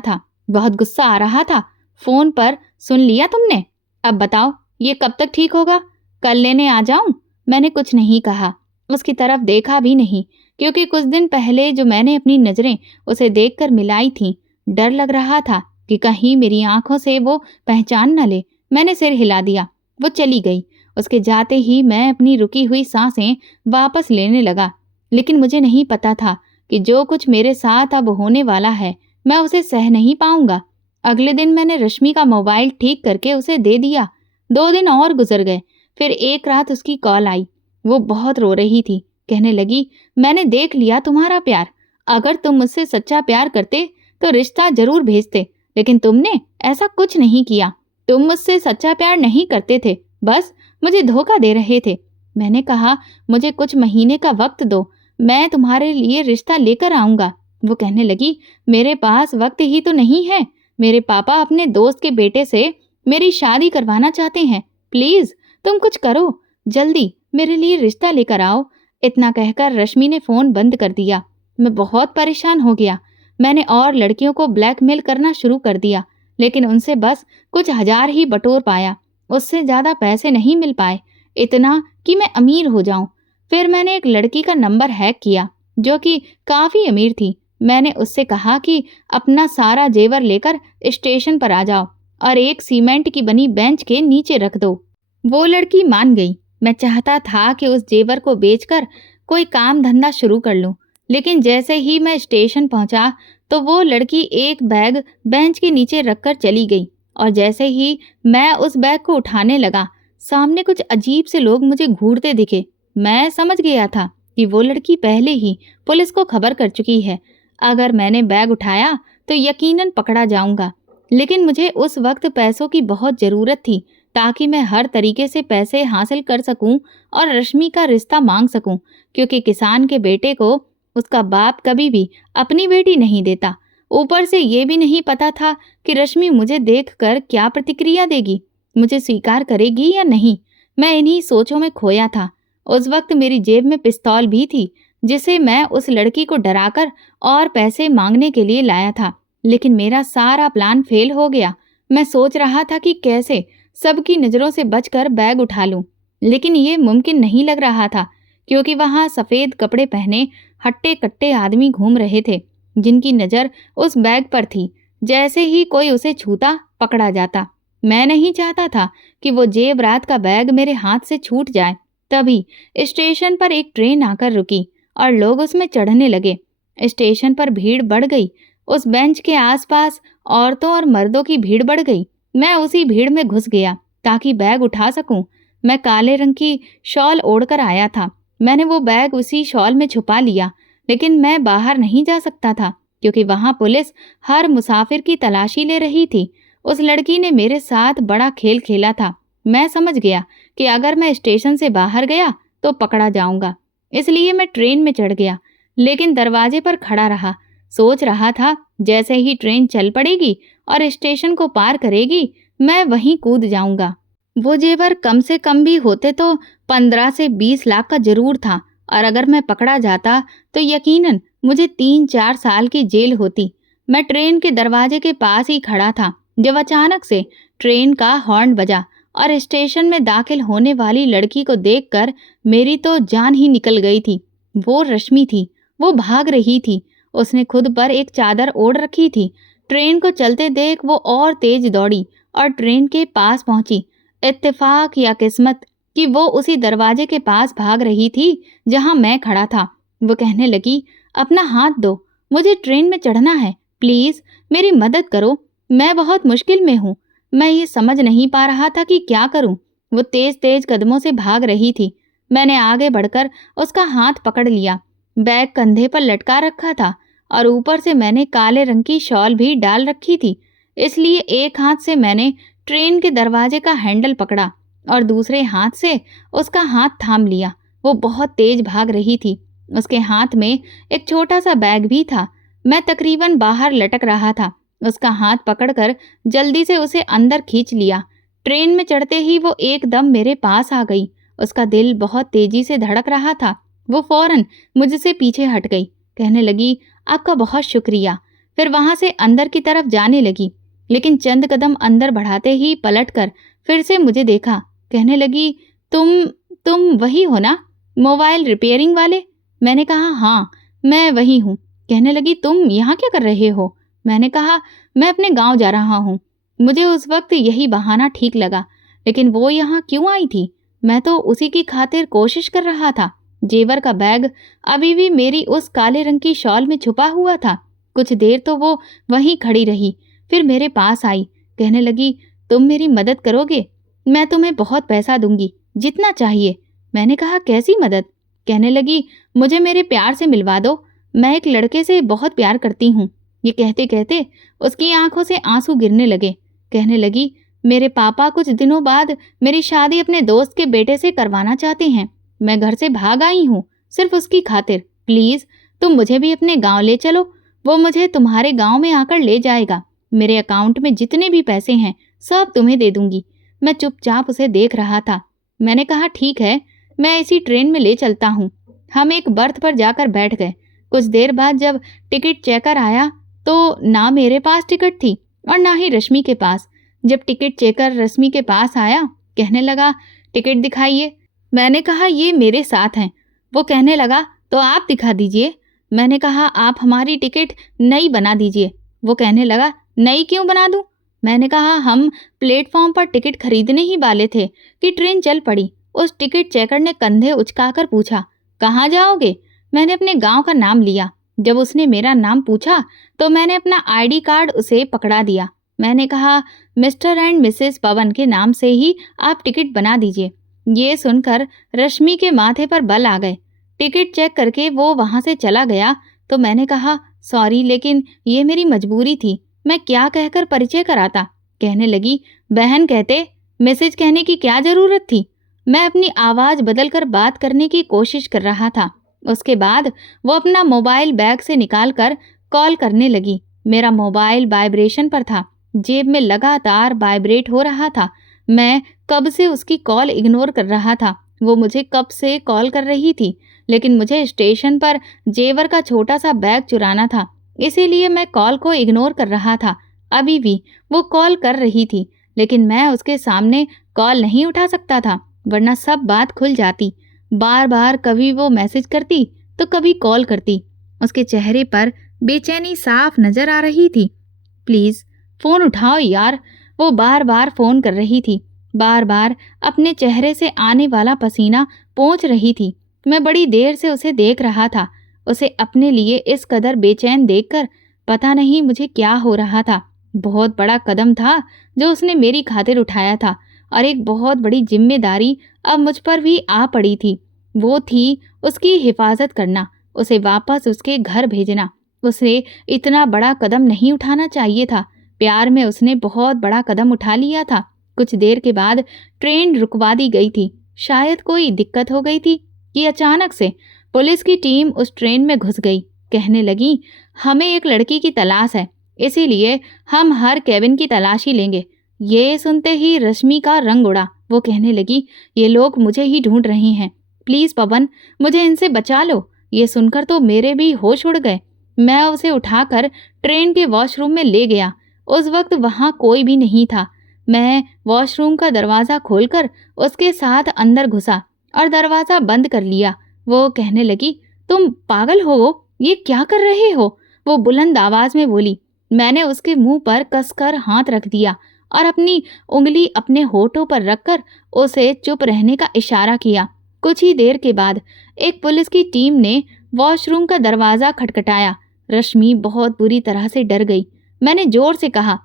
था। बहुत गुस्सा आ रहा था। फ़ोन पर सुन लिया तुमने? अब बताओ, ये कब तक ठीक होगा? कल लेने आ जाऊं? मैंने कुछ नहीं कहा। उसकी तरफ देखा भी नहीं, क्योंकि कुछ दिन पहले जो मैंने अपनी नज़रें उसे देखकर मिलाई थीं, डर लग रहा था कि कहीं मेरी आंखों से वो पहचान न ले। मैंने सिर हिला दिया। वो चली गई। उसके जाते ही मैं अपनी रुकी हुई सांसें वापस लेने लगा। लेकिन मुझे नहीं पता था कि जो कुछ मेरे साथ अब होने वाला है, मैं उसे सह नहीं पाऊंगा। अगले दिन मैंने रश्मि का मोबाइल ठीक करके उसे दे दिया। 2 दिन और गुजर गए। फिर एक रात उसकी कॉल आई। वो बहुत रो रही थी। कहने लगी, मैंने देख लिया तुम्हारा प्यार। अगर तुम मुझसे सच्चा प्यार करते तो रिश्ता जरूर भेजते, लेकिन तुमने ऐसा कुछ नहीं किया। तुम मुझसे सच्चा प्यार नहीं करते थे, बस मुझे धोखा दे रहे थे। मैंने कहा, मुझे कुछ महीने का वक्त दो, मैं तुम्हारे लिए रिश्ता लेकर आऊंगा। वो कहने लगी, मेरे पास वक्त ही तो नहीं है। मेरे पापा अपने दोस्त के बेटे से मेरी शादी करवाना चाहते हैं। प्लीज तुम कुछ करो, जल्दी मेरे लिए रिश्ता लेकर आओ। इतना कहकर रश्मि ने फोन बंद कर दिया। मैं बहुत परेशान हो गया। मैंने और लड़कियों को ब्लैकमेल करना शुरू कर दिया, लेकिन उनसे बस कुछ हजार ही बटोर पाया। उससे ज्यादा पैसे नहीं मिल पाए, इतना कि मैं अमीर हो जाऊं। फिर मैंने एक लड़की का नंबर हैक किया जो कि काफी अमीर थी। मैंने उससे कहा कि अपना सारा जेवर लेकर स्टेशन पर आ जाओ और एक सीमेंट की बनी बेंच के नीचे रख दो। वो लड़की मान गई। मैं चाहता था कि उस जेवर को बेचकर कोई काम धंधा शुरू कर लूं, लेकिन जैसे ही मैं स्टेशन पहुंचा तो वो लड़की एक बैग बेंच के नीचे रखकर चली गई। और जैसे ही मैं उस बैग को उठाने लगा, सामने कुछ अजीब से लोग मुझे घूरते दिखे। मैं समझ गया था कि वो लड़की पहले ही पुलिस को खबर कर चुकी है। अगर मैंने बैग उठाया तो यकीनन पकड़ा जाऊंगा। लेकिन मुझे उस वक्त पैसों की बहुत ज़रूरत थी, ताकि मैं हर तरीके से पैसे हासिल कर सकूं और रश्मि का रिश्ता मांग सकूं, क्योंकि किसान के बेटे को उसका बाप कभी भी अपनी बेटी नहीं देता। ऊपर से ये भी नहीं पता था कि रश्मि मुझे देखकर क्या प्रतिक्रिया देगी, मुझे स्वीकार करेगी या नहीं। मैं इन्हीं सोचों में खोया था। उस वक्त मेरी जेब में पिस्तौल भी थी, जिसे मैं उस लड़की को डराकर और पैसे मांगने के लिए लाया था। लेकिन मेरा सारा प्लान फेल हो गया। मैं सोच रहा था कि कैसे सबकी नज़रों से बचकर बैग उठा लूं, लेकिन ये मुमकिन नहीं लग रहा था, क्योंकि वहां सफ़ेद कपड़े पहने हट्टे कट्टे आदमी घूम रहे थे, जिनकी नज़र उस बैग पर थी। जैसे ही कोई उसे छूता, पकड़ा जाता। मैं नहीं चाहता था कि वो जेब रात का बैग मेरे हाथ से छूट जाए। तभी स्टेशन पर एक ट्रेन आकर रुकी और लोग उसमें चढ़ने लगे। स्टेशन पर भीड़ बढ़ गई। उस बेंच के आसपास औरतों और मर्दों की भीड़ बढ़ गई। मैं उसी भीड़ में घुस गया ताकि बैग उठा सकूं। मैं काले रंग की शॉल ओढ़कर आया था। मैंने वो बैग उसी शॉल में छुपा लिया, लेकिन मैं बाहर नहीं जा सकता था, क्योंकि वहां पुलिस हर मुसाफिर की तलाशी ले रही थी। उस लड़की ने मेरे साथ बड़ा खेल खेला था। मैं समझ गया कि अगर मैं स्टेशन से बाहर गया तो पकड़ा जाऊंगा। इसलिए मैं ट्रेन में चढ़ गया, लेकिन दरवाजे पर खड़ा रहा। सोच रहा था, जैसे ही ट्रेन चल पड़ेगी और स्टेशन को पार करेगी, मैं वहीं कूद जाऊंगा। वो जेवर कम से कम भी होते तो 15 से 20 लाख का जरूर था, और अगर मैं पकड़ा जाता तो यकीनन मुझे 3-4 साल की जेल होती। मैं ट्रेन के दरवाजे के पास ही खड़ा था जब अचानक से ट्रेन का हॉर्न बजा और स्टेशन में दाखिल होने वाली लड़की को देखकर मेरी तो जान ही निकल गई थी। वो रश्मि थी। वो भाग रही थी। उसने खुद पर एक चादर ओढ़ रखी थी। ट्रेन को चलते देख वो और तेज दौड़ी और ट्रेन के पास पहुंची। इत्तेफाक या किस्मत कि वो उसी दरवाजे के पास भाग रही थी जहां मैं खड़ा था। वो कहने लगी, अपना हाथ दो, मुझे ट्रेन में चढ़ना है, प्लीज मेरी मदद करो, मैं बहुत मुश्किल में हूँ। मैं ये समझ नहीं पा रहा था कि क्या करूं। वो तेज तेज कदमों से भाग रही थी। मैंने आगे बढ़कर उसका हाथ पकड़ लिया। बैग कंधे पर लटका रखा था और ऊपर से मैंने काले रंग की शॉल भी डाल रखी थी। इसलिए एक हाथ से मैंने ट्रेन के दरवाजे का हैंडल पकड़ा और दूसरे हाथ से उसका हाथ थाम लिया। वो बहुत तेज भाग रही थी। उसके हाथ में एक छोटा सा बैग भी था। मैं तकरीबन बाहर लटक रहा था। उसका हाथ पकड़कर जल्दी से उसे अंदर खींच लिया। ट्रेन में चढ़ते ही वो एकदम मेरे पास आ गई। उसका दिल बहुत तेजी से धड़क रहा था। वो फौरन मुझसे पीछे हट गई। कहने लगी, आपका बहुत शुक्रिया। फिर वहां से अंदर की तरफ जाने लगी, लेकिन चंद कदम अंदर बढ़ाते ही पलटकर फिर से मुझे देखा। कहने लगी, तुम वही हो ना, मोबाइल रिपेयरिंग वाले? मैंने कहा, हाँ, मैं वही हूँ। कहने लगी, तुम यहाँ क्या कर रहे हो? मैंने कहा, मैं अपने गांव जा रहा हूँ। मुझे उस वक्त यही बहाना ठीक लगा, लेकिन वो यहाँ क्यों आई थी? मैं तो उसी की खातिर कोशिश कर रहा था। जेवर का बैग अभी भी मेरी उस काले रंग की शॉल में छुपा हुआ था। कुछ देर तो वो वहीं खड़ी रही, फिर मेरे पास आई। कहने लगी, तुम मेरी मदद करोगे? मैं तुम्हें बहुत पैसा दूंगी, जितना चाहिए। मैंने कहा, कैसी मदद? कहने लगी, मुझे मेरे प्यार से मिलवा दो। मैं एक लड़के से बहुत प्यार करती हूँ। ये कहते कहते उसकी आंखों से आंसू गिरने लगे। कहने लगी, मेरे पापा कुछ दिनों बाद मेरी शादी अपने दोस्त के बेटे से करवाना चाहते हैं। मैं घर से भाग आई हूँ सिर्फ उसकी खातिर। प्लीज तुम मुझे भी अपने गांव ले चलो। वो मुझे तुम्हारे गांव में आकर ले जाएगा। मेरे अकाउंट में जितने भी पैसे हैं सब तुम्हें दे दूंगी। मैं चुपचाप उसे देख रहा था। मैंने कहा, ठीक है, मैं इसी ट्रेन में ले चलता हूँ। हम एक बर्थ पर जाकर बैठ गए। कुछ देर बाद जब टिकट चेकर आया तो ना मेरे पास टिकट थी और ना ही रश्मि के पास। जब टिकट चेकर रश्मि के पास आया, कहने लगा, टिकट दिखाइए। मैंने कहा, ये मेरे साथ हैं। वो कहने लगा, तो आप दिखा दीजिए। मैंने कहा, आप हमारी टिकट नई बना दीजिए। वो कहने लगा, नई क्यों बना दूं? मैंने कहा, हम प्लेटफॉर्म पर टिकट खरीदने ही वाले थे कि ट्रेन चल पड़ी। उस टिकट चेकर ने कंधे उचकाकर पूछा, कहाँ जाओगे? मैंने अपने गांव का नाम लिया। जब उसने मेरा नाम पूछा तो मैंने अपना आईडी कार्ड उसे पकड़ा दिया। मैंने कहा, मिस्टर एंड मिसेस पवन के नाम से ही आप टिकट बना दीजिए। ये सुनकर रश्मि के माथे पर बल आ गए। टिकट चेक करके वो वहां से चला गया तो मैंने कहा, सॉरी, लेकिन ये मेरी मजबूरी थी। मैं क्या कहकर परिचय कराता? कहने लगी, बहन कहते, मैसेज कहने की क्या जरूरत थी? मैं अपनी आवाज बदलकर बात करने की कोशिश कर रहा था। उसके बाद वो अपना मोबाइल बैग से निकालकर कॉल करने लगी। मेरा मोबाइल वाइब्रेशन पर था। जेब में लगातार वाइब्रेट हो रहा था। मैं कब से उसकी कॉल इग्नोर कर रहा था। वो मुझे कब से कॉल कर रही थी, लेकिन मुझे स्टेशन पर जेवर का छोटा सा बैग चुराना था, इसीलिए मैं कॉल को इग्नोर कर रहा था। अभी भी वो कॉल कर रही थी, लेकिन मैं उसके सामने कॉल नहीं उठा सकता था, वरना सब बात खुल जाती। बार बार कभी वो मैसेज करती तो कभी कॉल करती। उसके चेहरे पर बेचैनी साफ नजर आ रही थी। प्लीज फोन उठाओ यार। वो बार बार फोन कर रही थी। बार बार अपने चेहरे से आने वाला पसीना पोंछ रही थी। मैं बड़ी देर से उसे देख रहा था। उसे अपने लिए इस कदर बेचैन देखकर पता नहीं मुझे क्या हो रहा था। बहुत बड़ा कदम था जो उसने मेरी खातिर उठाया था और एक बहुत बड़ी जिम्मेदारी अब मुझ पर भी आ पड़ी थी। वो थी उसकी हिफाजत करना, उसे वापस उसके घर भेजना। उसे इतना बड़ा कदम नहीं उठाना चाहिए था। प्यार में उसने बहुत बड़ा कदम उठा लिया था। कुछ देर के बाद ट्रेन रुकवा दी गई थी। शायद कोई दिक्कत हो गई थी कि अचानक से पुलिस की टीम उस ट्रेन में घुस गई। कहने लगी, हमें एक लड़की की तलाश है, इसीलिए हम हर केबिन की तलाशी लेंगे। ये सुनते ही रश्मि का रंग उड़ा। वो कहने लगी, ये लोग मुझे ही ढूंढ रहे हैं। प्लीज पवन, मुझे इनसे बचा लो। ये सुनकर तो मेरे भी होश उड़ गए। मैं उसे उठाकर ट्रेन के वॉशरूम में ले गया। उस वक्त वहां कोई भी नहीं था। मैं वॉशरूम का दरवाजा खोलकर उसके साथ अंदर घुसा और दरवाजा बंद कर लिया। वो कहने लगी, तुम पागल हो, ये क्या कर रहे हो? वो बुलंद आवाज में बोली। मैंने उसके मुंह पर कसकर हाथ रख दिया और अपनी उंगली अपने होठों पर रखकर उसे चुप रहने का इशारा किया। कुछ ही देर के बाद एक पुलिस की टीम ने वॉशरूम का दरवाजा खटखटाया। रश्मि बहुत बुरी तरह से डर गई। मैंने जोर से कहा,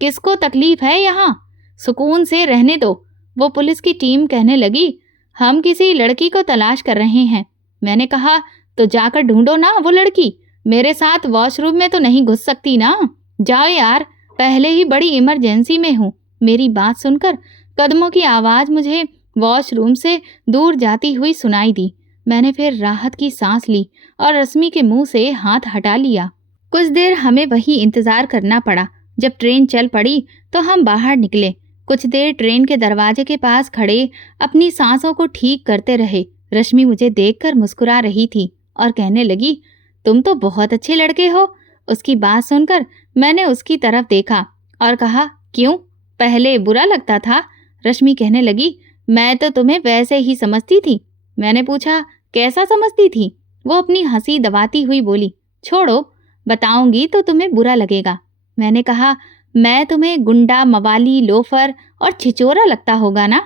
किसको तकलीफ है यहाँ? सुकून से रहने दो। वो पुलिस की टीम कहने लगी, हम किसी लड़की को तलाश कर रहे हैं। मैंने कहा, तो जाकर ढूंढो ना वो लड़की। मेरे साथ वॉशरूम में तो नहीं घुस सकती ना। जाओ यार, पहले ही बड़ी इमरजेंसी में हूँ। मेरी बात सुनकर कदमों की आवाज़ मुझे वॉशरूम से दूर जाती हुई सुनाई दी। मैंने फिर राहत की सांस ली और रश्मि के मुंह से हाथ हटा लिया। कुछ देर हमें वहीं इंतज़ार करना पड़ा। जब ट्रेन चल पड़ी तो हम बाहर निकले। कुछ देर ट्रेन के दरवाजे के पास खड़े अपनी सांसों को ठीक करते रहे। रश्मि मुझे देखकर मुस्कुरा रही थी और कहने लगी, तुम तो बहुत अच्छे लड़के हो। उसकी बात सुनकर मैंने उसकी तरफ देखा और कहा, क्यों, पहले बुरा लगता था? रश्मि कहने लगी, मैं तो तुम्हें वैसे ही समझती थी। मैंने पूछा, कैसा समझती थी? वो अपनी हंसी दबाती हुई बोली, छोड़ो, बताऊंगी तो तुम्हें बुरा लगेगा। मैंने कहा, मैं तुम्हें गुंडा, मवाली, लोफर और छिचोरा लगता होगा ना?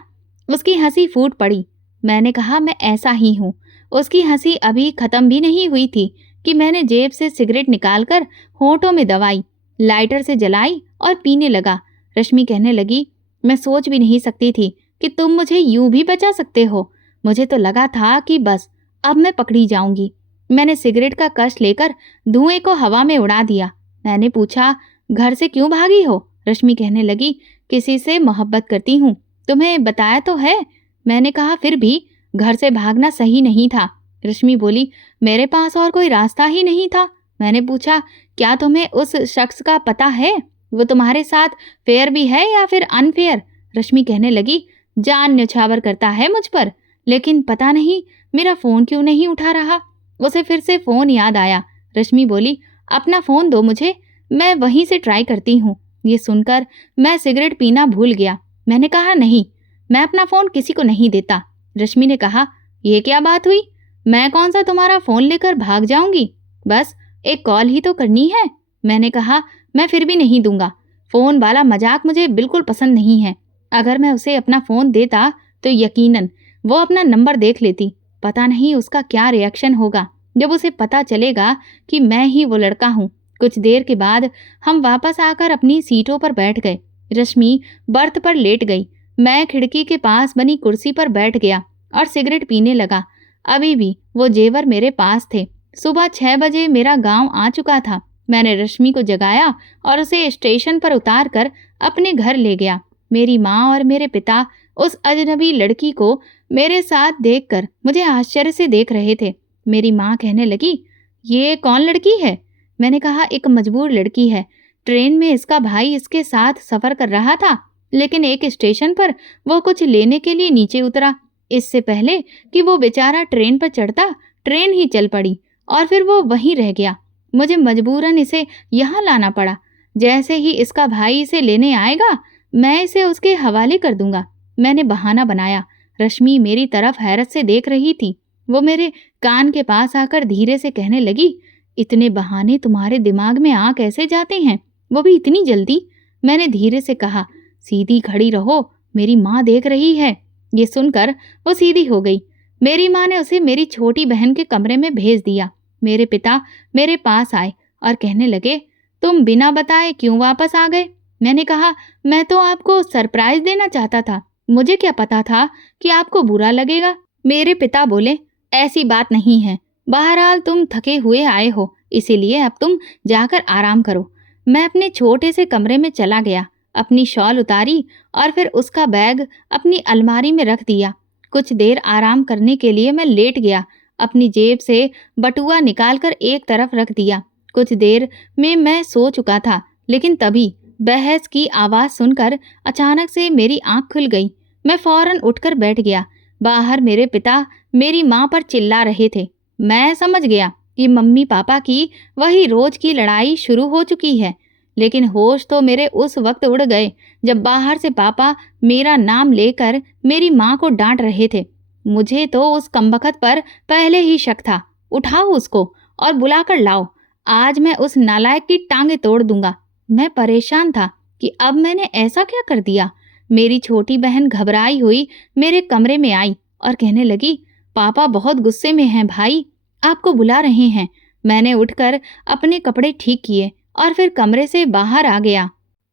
उसकी हंसी फूट पड़ी। मैंने कहा, मैं ऐसा ही हूँ। उसकी हंसी अभी खत्म भी नहीं हुई थी कि मैंने जेब से सिगरेट निकालकर होठों में दबाई, लाइटर से जलाई और पीने लगा। रश्मि कहने लगी, मैं सोच भी नहीं सकती थी कि तुम मुझे यूं भी बचा सकते हो। मुझे तो लगा था कि बस अब मैं पकड़ी जाऊंगी। मैंने सिगरेट का कश लेकर धुएं को हवा में उड़ा दिया। मैंने पूछा, घर से क्यों भागी हो? रश्मि कहने लगी, किसी से मोहब्बत करती हूँ। तुम्हें बताया तो है। मैंने कहा, फिर भी घर से भागना सही नहीं था। रश्मि बोली, मेरे पास और कोई रास्ता ही नहीं था। मैंने पूछा, क्या तुम्हें उस शख्स का पता है? वो तुम्हारे साथ फेयर भी है या फिर अनफेयर? रश्मि कहने लगी, जान न्यौछावर करता है मुझ पर, लेकिन पता नहीं मेरा फ़ोन क्यों नहीं उठा रहा। उसे फिर से फ़ोन याद आया। रश्मि बोली, अपना फ़ोन दो मुझे, मैं वहीं से ट्राई करती हूँ। ये सुनकर मैं सिगरेट पीना भूल गया। मैंने कहा, नहीं, मैं अपना फ़ोन किसी को नहीं देता। रश्मि ने कहा, ये क्या बात हुई? मैं कौन सा तुम्हारा फ़ोन लेकर भाग जाऊंगी? बस एक कॉल ही तो करनी है। मैंने कहा, मैं फिर भी नहीं दूंगा। फ़ोन वाला मजाक मुझे बिल्कुल पसंद नहीं है। अगर मैं उसे अपना फ़ोन देता तो यकीनन वो अपना नंबर देख लेती। पता नहीं उसका क्या रिएक्शन होगा जब उसे पता चलेगा कि मैं ही वो लड़का हूँ। कुछ देर के बाद हम वापस आकर अपनी सीटों पर बैठ गए। रश्मि बर्थ पर लेट गई। मैं खिड़की के पास बनी कुर्सी पर बैठ गया और सिगरेट पीने लगा। अभी भी वो जेवर मेरे पास थे। सुबह 6 बजे मेरा गांव आ चुका था। मैंने रश्मि को जगाया और उसे स्टेशन पर उतार कर अपने घर ले गया। मेरी माँ और मेरे पिता उस अजनबी लड़की को मेरे साथ देखकर मुझे आश्चर्य से देख रहे थे। मेरी माँ कहने लगी, ये कौन लड़की है? मैंने कहा, एक मजबूर लड़की है। ट्रेन में इसका भाई इसके साथ सफ़र कर रहा था, लेकिन एक स्टेशन पर वो कुछ लेने के लिए नीचे उतरा। इससे पहले कि वो बेचारा ट्रेन पर चढ़ता, ट्रेन ही चल पड़ी और फिर वो वहीं रह गया। मुझे मजबूरन इसे यहाँ लाना पड़ा। जैसे ही इसका भाई इसे लेने आएगा, मैं इसे उसके हवाले कर दूंगा। मैंने बहाना बनाया। रश्मि मेरी तरफ हैरत से देख रही थी। वो मेरे कान के पास आकर धीरे से कहने लगी, इतने बहाने तुम्हारे दिमाग में आ कैसे जाते हैं, वो भी इतनी जल्दी? मैंने धीरे से कहा, सीधी खड़ी रहो, मेरी माँ देख रही है। ये सुनकर वो सीधी हो गई। मेरी माँ ने उसे मेरी छोटी बहन के कमरे में भेज दिया। मेरे पिता मेरे पास आए और कहने लगे, तुम बिना बताए क्यों वापस आ गए? मैंने कहा, मैं तो आपको सरप्राइज देना चाहता था। मुझे क्या पता था कि आपको बुरा लगेगा। मेरे पिता बोले, ऐसी बात नहीं है। बहरहाल तुम थके हुए आए हो, इसीलिए अब तुम जाकर आराम करो। मैं अपने छोटे से कमरे में चला गया, अपनी शॉल उतारी और फिर उसका बैग अपनी अलमारी में रख दिया। कुछ देर आराम करने के लिए मैं लेट गया। अपनी जेब से बटुआ निकालकर एक तरफ रख दिया। कुछ देर में मैं सो चुका था, लेकिन तभी बहस की आवाज़ सुनकर अचानक से मेरी आंख खुल गई। मैं फौरन उठकर बैठ गया। बाहर मेरे पिता मेरी माँ पर चिल्ला रहे थे। मैं समझ गया कि मम्मी पापा की वही रोज की लड़ाई शुरू हो चुकी है, लेकिन होश तो मेरे उस वक्त उड़ गए जब बाहर से पापा मेरा नाम लेकर मेरी माँ को डांट रहे थे। मुझे तो उस कमबख्त पर पहले ही शक था। उठाओ उसको और बुलाकर लाओ, आज मैं उस नालायक की टांगें तोड़ दूंगा। मैं परेशान था कि अब मैंने ऐसा क्या कर दिया। मेरी छोटी बहन घबराई हुई मेरे कमरे में आई और कहने लगी, पापा बहुत गुस्से में हैं भाई, आपको बुला रहे हैं। मैंने उठकर अपने कपड़े ठीक किए और फिर कमरे से बाहर आ गया।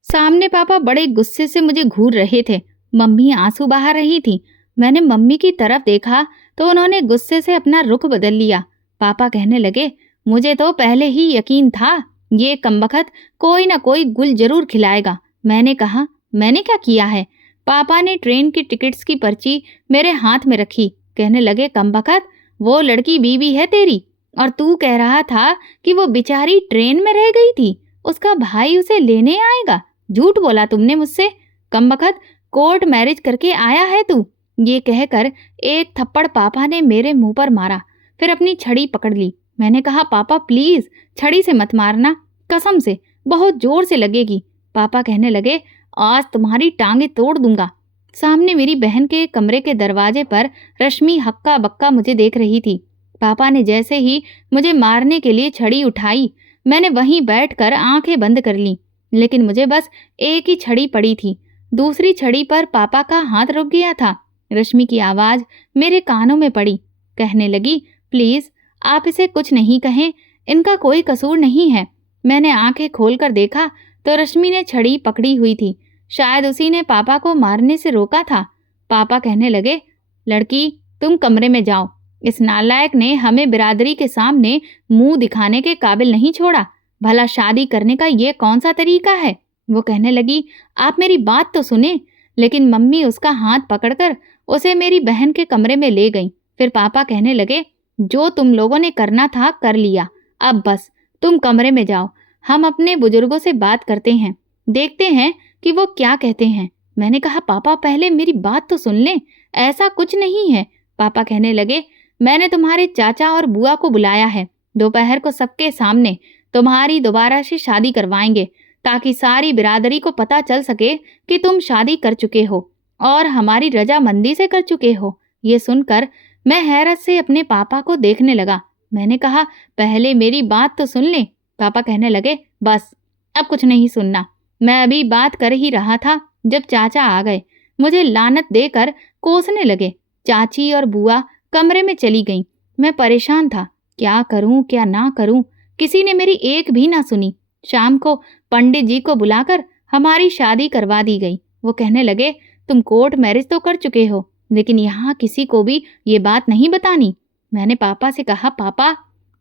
सामने पापा बड़े गुस्से से मुझे घूर रहे थे। मम्मी आंसू बहा रही थी। मैंने मम्मी की तरफ देखा तो उन्होंने गुस्से से अपना रुख बदल लिया। पापा कहने लगे, मुझे तो पहले ही यकीन था, ये कमबख्त कोई ना कोई गुल जरूर खिलाएगा। मैंने कहा, मैंने क्या किया है? पापा ने ट्रेन की टिकट्स की पर्ची मेरे हाथ में रखी। कहने लगे, कमबख्त, वो लड़की बीवी है तेरी, और तू कह रहा था कि वो बेचारी ट्रेन में रह गई थी, उसका भाई उसे लेने आएगा। झूठ बोला तुमने मुझसे। कमबख्त, कोर्ट मैरिज करके आया है तू। ये कहकर एक थप्पड़ पापा ने मेरे मुंह पर मारा, फिर अपनी छड़ी पकड़ ली। मैंने कहा, पापा प्लीज छड़ी से मत मारना, कसम से बहुत जोर से लगेगी। पापा कहने लगे, आज तुम्हारी टांगे तोड़ दूंगा। सामने मेरी बहन के कमरे के दरवाजे पर रश्मि हक्का बक्का मुझे देख रही थी। पापा ने जैसे ही मुझे मारने के लिए छड़ी उठाई, मैंने वहीं बैठकर आंखें बंद कर लीं। लेकिन मुझे बस एक ही छड़ी पड़ी थी, दूसरी छड़ी पर पापा का हाथ रुक गया था। रश्मि की आवाज मेरे कानों में पड़ी। कहने लगी, प्लीज आप इसे कुछ नहीं कहें, इनका कोई कसूर नहीं है। मैंने आंखें खोलकर देखा तो रश्मि ने छड़ी पकड़ी हुई थी। शायद उसी ने पापा को मारने से रोका था। पापा कहने लगे, लड़की तुम कमरे में जाओ, इस नालायक ने हमें बिरादरी के सामने मुंह दिखाने के काबिल नहीं छोड़ा। भला शादी करने का ये कौन सा तरीका है? वो कहने लगी, आप मेरी बात तो सुने। लेकिन मम्मी उसका हाथ पकड़कर उसे मेरी बहन के कमरे में ले गई। फिर पापा कहने लगे, जो तुम लोगों ने करना था कर लिया, अब बस तुम कमरे में जाओ, हम अपने बुजुर्गों से बात करते हैं, देखते हैं कि वो क्या कहते हैं। मैंने कहा, पापा पहले मेरी बात तो सुन लें, ऐसा कुछ नहीं है। पापा कहने लगे, मैंने तुम्हारे चाचा और बुआ को बुलाया है, दोपहर को सबके सामने तुम्हारी दोबारा से शादी करवाएंगे, ताकि सारी बिरादरी को पता चल सके कि तुम शादी कर चुके हो और हमारी रजामंदी से कर चुके हो। ये सुनकर मैं हैरत से अपने पापा को देखने लगा। मैंने कहा, पहले मेरी बात तो सुन ले। पापा कहने लगे, बस अब कुछ नहीं सुनना। मैं अभी बात कर ही रहा था जब चाचा आ गए, मुझे लानत देकर कोसने लगे। चाची और बुआ कमरे में चली गईं। मैं परेशान था, क्या करूं क्या ना करूं, किसी ने मेरी एक भी ना सुनी। शाम को पंडित जी को बुलाकर हमारी शादी करवा दी गई। वो कहने लगे, तुम कोर्ट मैरिज तो कर चुके हो, लेकिन यहाँ किसी को भी ये बात नहीं बतानी। मैंने पापा से कहा, पापा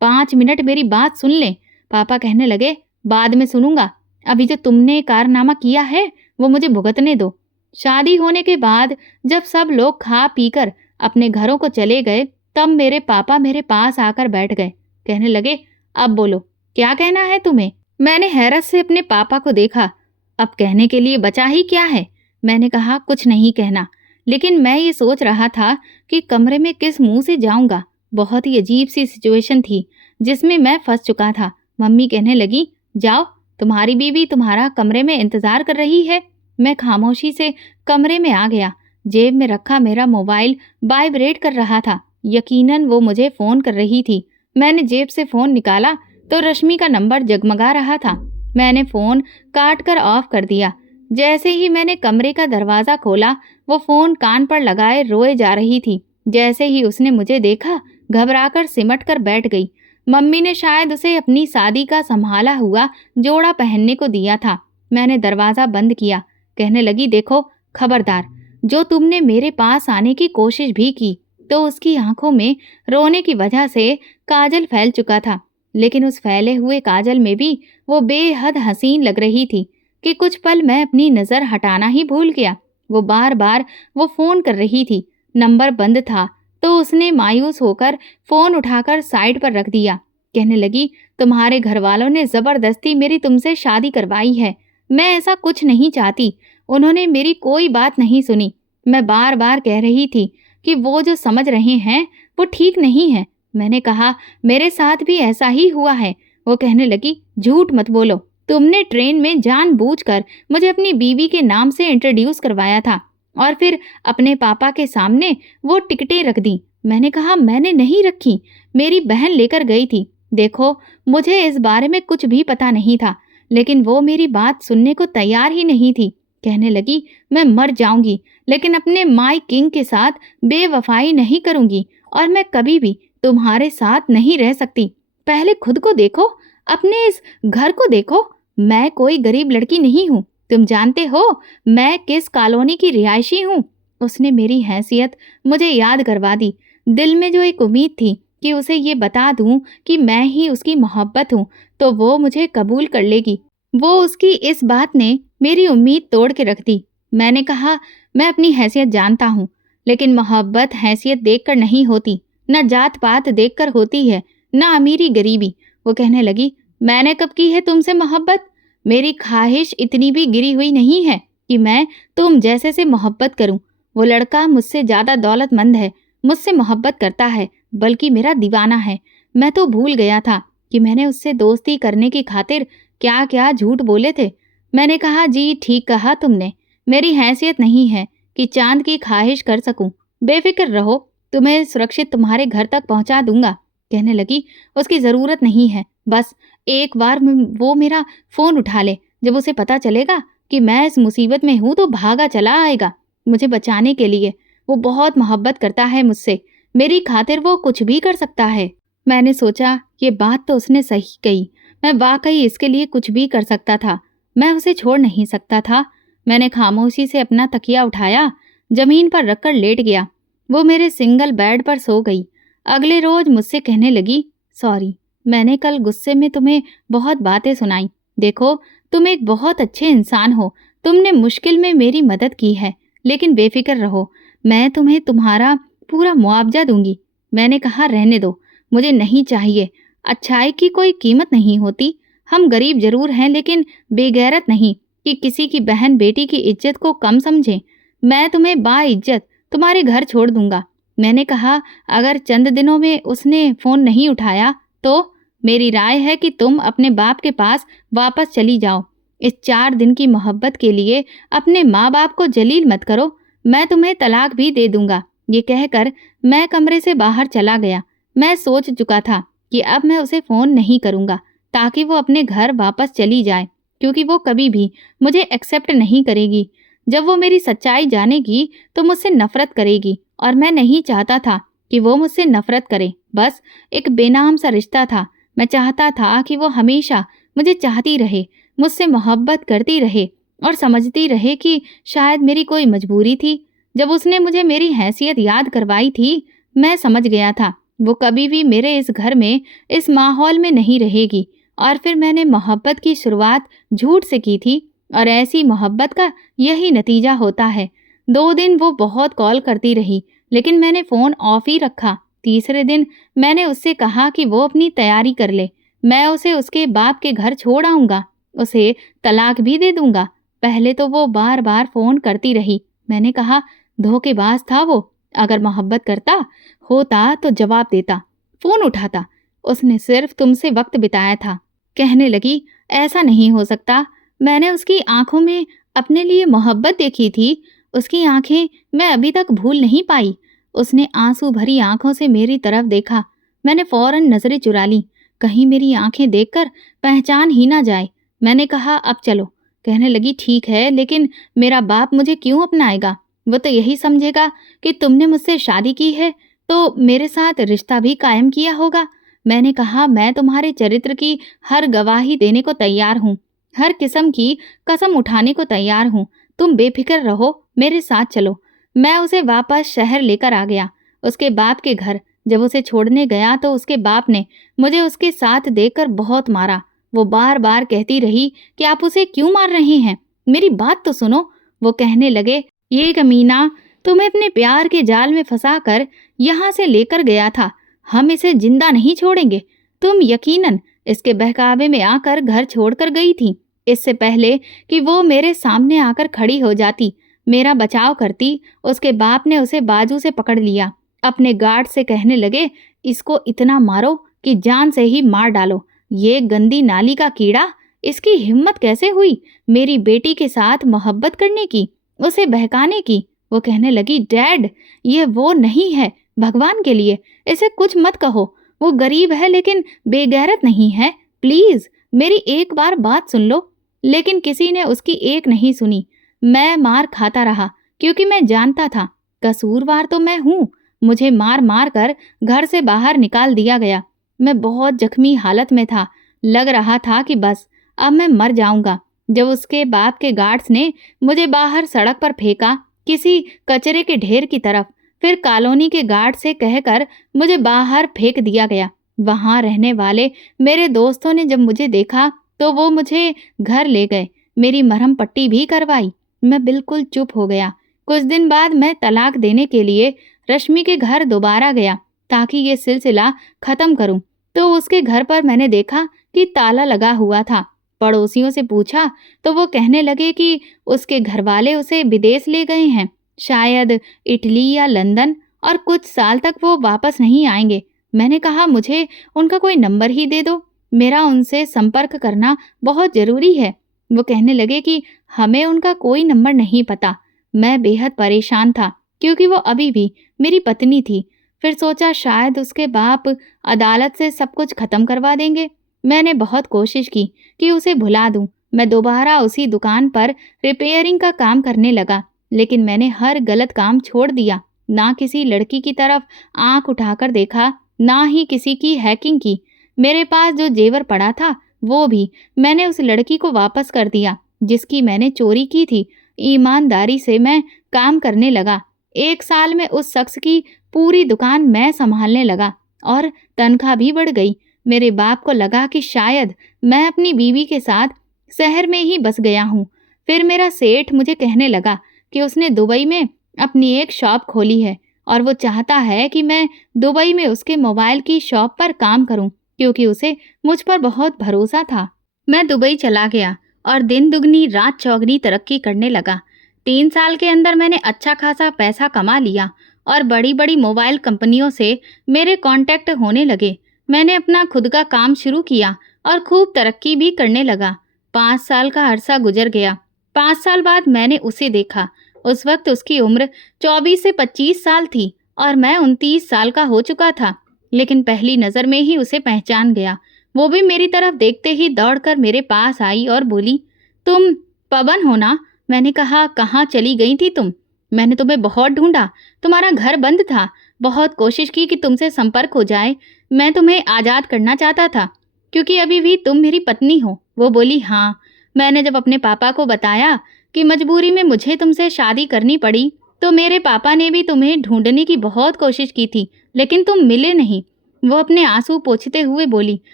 5 मिनट मेरी बात सुन ले। पापा कहने लगे, बाद में सुनूंगा, अभी जो तुमने कारनामा किया है वो मुझे भुगतने दो। शादी होने के बाद जब सब लोग खा पीकर अपने घरों को चले गए, तब मेरे पापा मेरे पास आकर बैठ गए। कहने लगे, अब बोलो, क्या कहना है तुम्हें? मैंने हैरत से अपने पापा को देखा। अब कहने के लिए बचा ही क्या है? मैंने कहा, कुछ नहीं कहना। लेकिन मैं ये सोच रहा था कि कमरे में किस मुंह से जाऊंगा। बहुत ही अजीब सी सिचुएशन थी जिसमें मैं फंस चुका था। मम्मी कहने लगी, जाओ, तुम्हारी बीवी तुम्हारा कमरे में इंतजार कर रही है। मैं खामोशी से कमरे में आ गया। जेब में रखा मेरा मोबाइल वाइब्रेट कर रहा था। यकीनन वो मुझे फोन कर रही थी। मैंने जेब से फोन निकाला तो रश्मि का नंबर जगमगा रहा था। मैंने फोन काट कर ऑफ कर दिया। जैसे ही मैंने कमरे का दरवाजा खोला, वो फोन कान पर लगाए रोए जा रही थी। जैसे ही उसने मुझे देखा, घबराकर सिमट कर बैठ गई। मम्मी ने शायद उसे अपनी शादी का संभाला हुआ जोड़ा पहनने को दिया था। मैंने दरवाजा बंद किया। कहने लगी, देखो खबरदार, जो तुमने मेरे पास आने की कोशिश भी की तो उसकी आंखों में रोने की वजह से काजल फैल चुका था। लेकिन उस फैले हुए काजल में भी वो बेहद हसीन लग रही थी कि कुछ पल मैं अपनी नज़र हटाना ही भूल गया। वो बार बार वो फ़ोन कर रही थी। नंबर बंद था तो उसने मायूस होकर फ़ोन उठाकर साइड पर रख दिया। कहने लगी, तुम्हारे घर वालों ने ज़बरदस्ती मेरी तुमसे शादी करवाई है। मैं ऐसा कुछ नहीं चाहती। उन्होंने मेरी कोई बात नहीं सुनी। मैं बार बार कह रही थी कि वो जो समझ रहे हैं वो ठीक नहीं है। मैंने कहा, मेरे साथ भी ऐसा ही हुआ है। वो कहने लगी, झूठ मत बोलो, तुमने ट्रेन में जानबूझकर मुझे अपनी बीवी के नाम से इंट्रोड्यूस करवाया था और फिर अपने पापा के सामने वो टिकटें रख दी। मैंने कहा, मैंने नहीं रखी, मेरी बहन लेकर गई थी। देखो, मुझे इस बारे में कुछ भी पता नहीं था, लेकिन वो मेरी बात सुनने को तैयार ही नहीं थी। कहने लगी, मैं मर जाऊंगी लेकिन अपने माई किंग के साथ बेवफाई नहीं करूंगी और मैं कभी भी तुम्हारे साथ नहीं रह सकती। पहले खुद को देखो, अपने इस घर को देखो। मैं कोई गरीब लड़की नहीं हूँ। तुम जानते हो मैं किस कॉलोनी की रिहायशी हूँ। उसने मेरी हैसियत मुझे याद करवा दी। दिल में जो एक उम्मीद थी कि उसे ये बता दूं कि मैं ही उसकी मोहब्बत हूँ, तो वो मुझे कबूल कर लेगी। वो उसकी इस बात ने मेरी उम्मीद तोड़ के रख दी। मैंने कहा, मैं अपनी हैसियत जानता हूँ, लेकिन मोहब्बत हैसियत देखकर नहीं होती, न जात पात देखकर होती है, न अमीरी गरीबी। वो कहने लगी, मैंने कब की है तुमसे मोहब्बत? मेरी ख्वाहिश इतनी भी गिरी हुई नहीं है कि मैं तुम जैसे से मोहब्बत करूं। वो लड़का मुझसे ज्यादा दौलतमंद है, मुझसे मोहब्बत करता है, बल्कि मेरा दीवाना है। मैं तो भूल गया था कि मैंने उससे दोस्ती करने की खातिर क्या क्या झूठ बोले थे। मैंने कहा, जी ठीक कहा तुमने, मेरी हैसियत नहीं है कि चांद की ख्वाहिश कर सकूं। बेफिक्र रहो, तुम्हें सुरक्षित तुम्हारे घर तक पहुंचा दूंगा। कहने लगी, उसकी जरूरत नहीं है, बस एक बार वो मेरा फोन उठा ले। जब उसे पता चलेगा कि मैं इस मुसीबत में हूं तो भागा चला आएगा मुझे बचाने के लिए। वो बहुत मोहब्बत करता है मुझसे, मेरी खातिर वो कुछ भी कर सकता है। मैंने सोचा, ये बात तो उसने सही कही, मैं वाकई इसके लिए कुछ भी कर सकता था, मैं उसे छोड़ नहीं सकता था। मैंने खामोशी से अपना तकिया उठाया, जमीन पर रखकर लेट गया। वो मेरे सिंगल बेड पर सो गई। अगले रोज मुझसे कहने लगी, सॉरी, मैंने कल गुस्से में तुम्हें बहुत बातें सुनाई। देखो, तुम एक बहुत अच्छे इंसान हो, तुमने मुश्किल में मेरी मदद की है, लेकिन बेफिक्र रहो, मैं तुम्हें तुम्हारा पूरा मुआवजा दूंगी। मैंने कहा, रहने दो, मुझे नहीं चाहिए। अच्छाई की कोई कीमत नहीं होती। हम गरीब जरूर हैं, लेकिन बेगैरत नहीं कि किसी की बहन बेटी की इज्जत को कम समझें। मैं तुम्हें बाइज्जत तुम्हारे घर छोड़ दूंगा। मैंने कहा, अगर चंद दिनों में उसने फोन नहीं उठाया तो मेरी राय है कि तुम अपने बाप के पास वापस चली जाओ। इस 4 दिन की मोहब्बत के लिए अपने माँ बाप को जलील मत करो। मैं तुम्हें तलाक भी दे दूंगा। ये कहकर मैं कमरे से बाहर चला गया। मैं सोच चुका था कि अब मैं उसे फोन नहीं करूंगा, ताकि वो अपने घर वापस चली जाए, क्योंकि वो कभी भी मुझे एक्सेप्ट नहीं करेगी। जब वो मेरी सच्चाई जानेगी तो मुझसे नफरत करेगी, और मैं नहीं चाहता था कि वो मुझसे नफरत करे। बस एक बेनाम सा रिश्ता था। मैं चाहता था कि वो हमेशा मुझे चाहती रहे, मुझसे मोहब्बत करती रहे और समझती रहे कि शायद मेरी कोई मजबूरी थी। जब उसने मुझे मेरी हैसियत याद करवाई थी, मैं समझ गया था वो कभी भी मेरे इस घर में, इस माहौल में नहीं रहेगी। और फिर मैंने मोहब्बत की शुरुआत झूठ से की थी, और ऐसी मोहब्बत का यही नतीजा होता है। 2 दिन वो बहुत कॉल करती रही, लेकिन मैंने फ़ोन ऑफ ही रखा। तीसरे दिन मैंने उससे कहा कि वो अपनी तैयारी कर ले, मैं उसे उसके बाप के घर छोड़ आऊँगा, उसे तलाक भी दे दूँगा। पहले तो वो बार बार फ़ोन करती रही। मैंने कहा, धोखेबाज था वो, अगर मोहब्बत करता होता तो जवाब देता, फ़ोन उठाता। उसने सिर्फ तुमसे वक्त बिताया था। कहने लगी, ऐसा नहीं हो सकता, मैंने उसकी आंखों में अपने लिए मोहब्बत देखी थी। उसकी आंखें मैं अभी तक भूल नहीं पाई। उसने आंसू भरी आंखों से मेरी तरफ देखा। मैंने फौरन नजरें चुरा ली, कहीं मेरी आंखें देखकर पहचान ही ना जाए। मैंने कहा, अब चलो। कहने लगी, ठीक है, लेकिन मेरा बाप मुझे क्यों अपनाएगा? वो तो यही समझेगा कि तुमने मुझसे शादी की है तो मेरे साथ रिश्ता भी कायम किया होगा। मैंने कहा, मैं तुम्हारे चरित्र की हर गवाही देने को तैयार हूँ, हर किस्म की कसम उठाने को तैयार हूँ। तुम बेफिक्र रहो, मेरे साथ चलो। मैं उसे वापस शहर लेकर आ गया, उसके बाप के घर। जब उसे छोड़ने गया तो उसके बाप ने मुझे उसके साथ देखकर बहुत मारा। वो बार बार कहती रही कि आप उसे क्यों मार रहे हैं, मेरी बात तो सुनो। वो कहने लगे, ये कमीना तुम्हें अपने प्यार के जाल में फंसाकर यहाँ से लेकर गया था, हम इसे जिंदा नहीं छोड़ेंगे। तुम यकीनन इसके बहकावे में आकर घर छोड़कर गई थी, इससे पहले कि वो मेरे सामने आकर खड़ी हो जाती, मेरा बचाव करती। उसके बाप ने उसे बाजू से पकड़ लिया, अपने गार्ड से कहने लगे, इसको इतना मारो कि जान से ही मार डालो। ये गंदी नाली का कीड़ा, इसकी हिम्मत कैसे हुई मेरी बेटी के साथ मोहब्बत करने की, उसे बहकाने की। वो कहने लगी, डैड, ये वो नहीं है, भगवान के लिए इसे कुछ मत कहो। वो गरीब है लेकिन बेगैरत नहीं है, प्लीज मेरी एक बार बात सुन लो। लेकिन किसी ने उसकी एक नहीं सुनी। मैं मार खाता रहा, क्योंकि मैं जानता था कसूरवार तो मैं हूँ। मुझे मार मार कर घर से बाहर निकाल दिया गया। मैं बहुत जख्मी हालत में था, लग रहा था कि बस अब मैं मर जाऊंगा। जब उसके बाप के गार्ड्स ने मुझे बाहर सड़क पर फेंका, किसी कचरे के ढेर की तरफ, फिर कॉलोनी के गार्ड से कहकर मुझे बाहर फेंक दिया गया। वहां रहने वाले मेरे दोस्तों ने जब मुझे देखा तो वो मुझे घर ले गए, मेरी मरहम पट्टी भी करवाई। मैं बिल्कुल चुप हो गया। कुछ दिन बाद मैं तलाक देने के लिए रश्मि के घर दोबारा गया ताकि ये सिलसिला खत्म करूं। तो उसके घर पर मैंने देखा कि ताला लगा हुआ था। पड़ोसियों से पूछा तो वो कहने लगे कि उसके घरवाले उसे विदेश ले गए हैं, शायद इटली या लंदन, और कुछ साल तक वो वापस नहीं आएंगे। मैंने कहा मुझे उनका कोई नंबर ही दे दो, मेरा उनसे संपर्क करना बहुत ज़रूरी है। वो कहने लगे कि हमें उनका कोई नंबर नहीं पता। मैं बेहद परेशान था क्योंकि वो अभी भी मेरी पत्नी थी। फिर सोचा शायद उसके बाप अदालत से सब कुछ खत्म करवा देंगे। मैंने बहुत कोशिश की कि उसे भुला दूं। मैं दोबारा उसी दुकान पर रिपेयरिंग का काम करने लगा, लेकिन मैंने हर गलत काम छोड़ दिया। ना किसी लड़की की तरफ आंख उठाकर देखा, ना ही किसी की हैकिंग की। मेरे पास जो जेवर पड़ा था वो भी मैंने उस लड़की को वापस कर दिया जिसकी मैंने चोरी की थी। ईमानदारी से मैं काम करने लगा। 1 साल में उस शख्स की पूरी दुकान मैं संभालने लगा और तनख्वाह भी बढ़ गई। मेरे बाप को लगा कि शायद मैं अपनी बीवी के साथ शहर में ही बस गया हूँ। फिर मेरा सेठ मुझे कहने लगा कि उसने दुबई में अपनी एक शॉप खोली है और वो चाहता है कि मैं दुबई में उसके मोबाइल की शॉप पर काम करूं, क्योंकि उसे मुझ पर बहुत भरोसा था। मैं दुबई चला गया और दिन दुगनी रात चौगनी तरक्की करने लगा। 3 साल के अंदर मैंने अच्छा खासा पैसा कमा लिया और बड़ी बड़ी मोबाइल कंपनियों से मेरे कांटेक्ट होने लगे। मैंने अपना खुद का काम शुरू किया और खूब तरक्की भी करने लगा। 5 साल का अरसा गुजर गया। 5 साल बाद मैंने उसे देखा। उस वक्त उसकी उम्र 24 से 25 साल थी और मैं 29 साल का हो चुका था। लेकिन पहली नज़र में ही उसे पहचान गया। वो भी मेरी तरफ देखते ही दौड़कर मेरे पास आई और बोली, तुम पवन हो ना? मैंने कहा, कहाँ चली गई थी तुम? मैंने तुम्हें बहुत ढूंढा, तुम्हारा घर बंद था। बहुत कोशिश की कि तुमसे संपर्क हो जाए। मैं तुम्हें आज़ाद करना चाहता था क्योंकि अभी भी तुम मेरी पत्नी हो। वो बोली, हाँ। मैंने जब अपने पापा को बताया कि मजबूरी में मुझे तुमसे शादी करनी पड़ी, तो मेरे पापा ने भी तुम्हें ढूंढने की बहुत कोशिश की थी, लेकिन तुम मिले नहीं। वो अपने आंसू पोंछते हुए बोली।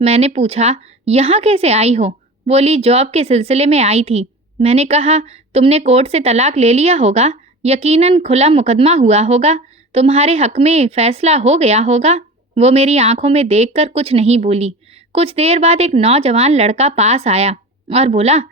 मैंने पूछा, यहाँ कैसे आई हो? बोली, जॉब के सिलसिले में आई थी। मैंने कहा, तुमने कोर्ट से तलाक ले लिया होगा, यकीनन खुला मुकदमा हुआ होगा, तुम्हारे हक में फैसला हो गया होगा। वो मेरी आंखों में देखकर कुछ नहीं बोली। कुछ देर बाद एक नौजवान लड़का पास आया और बोला,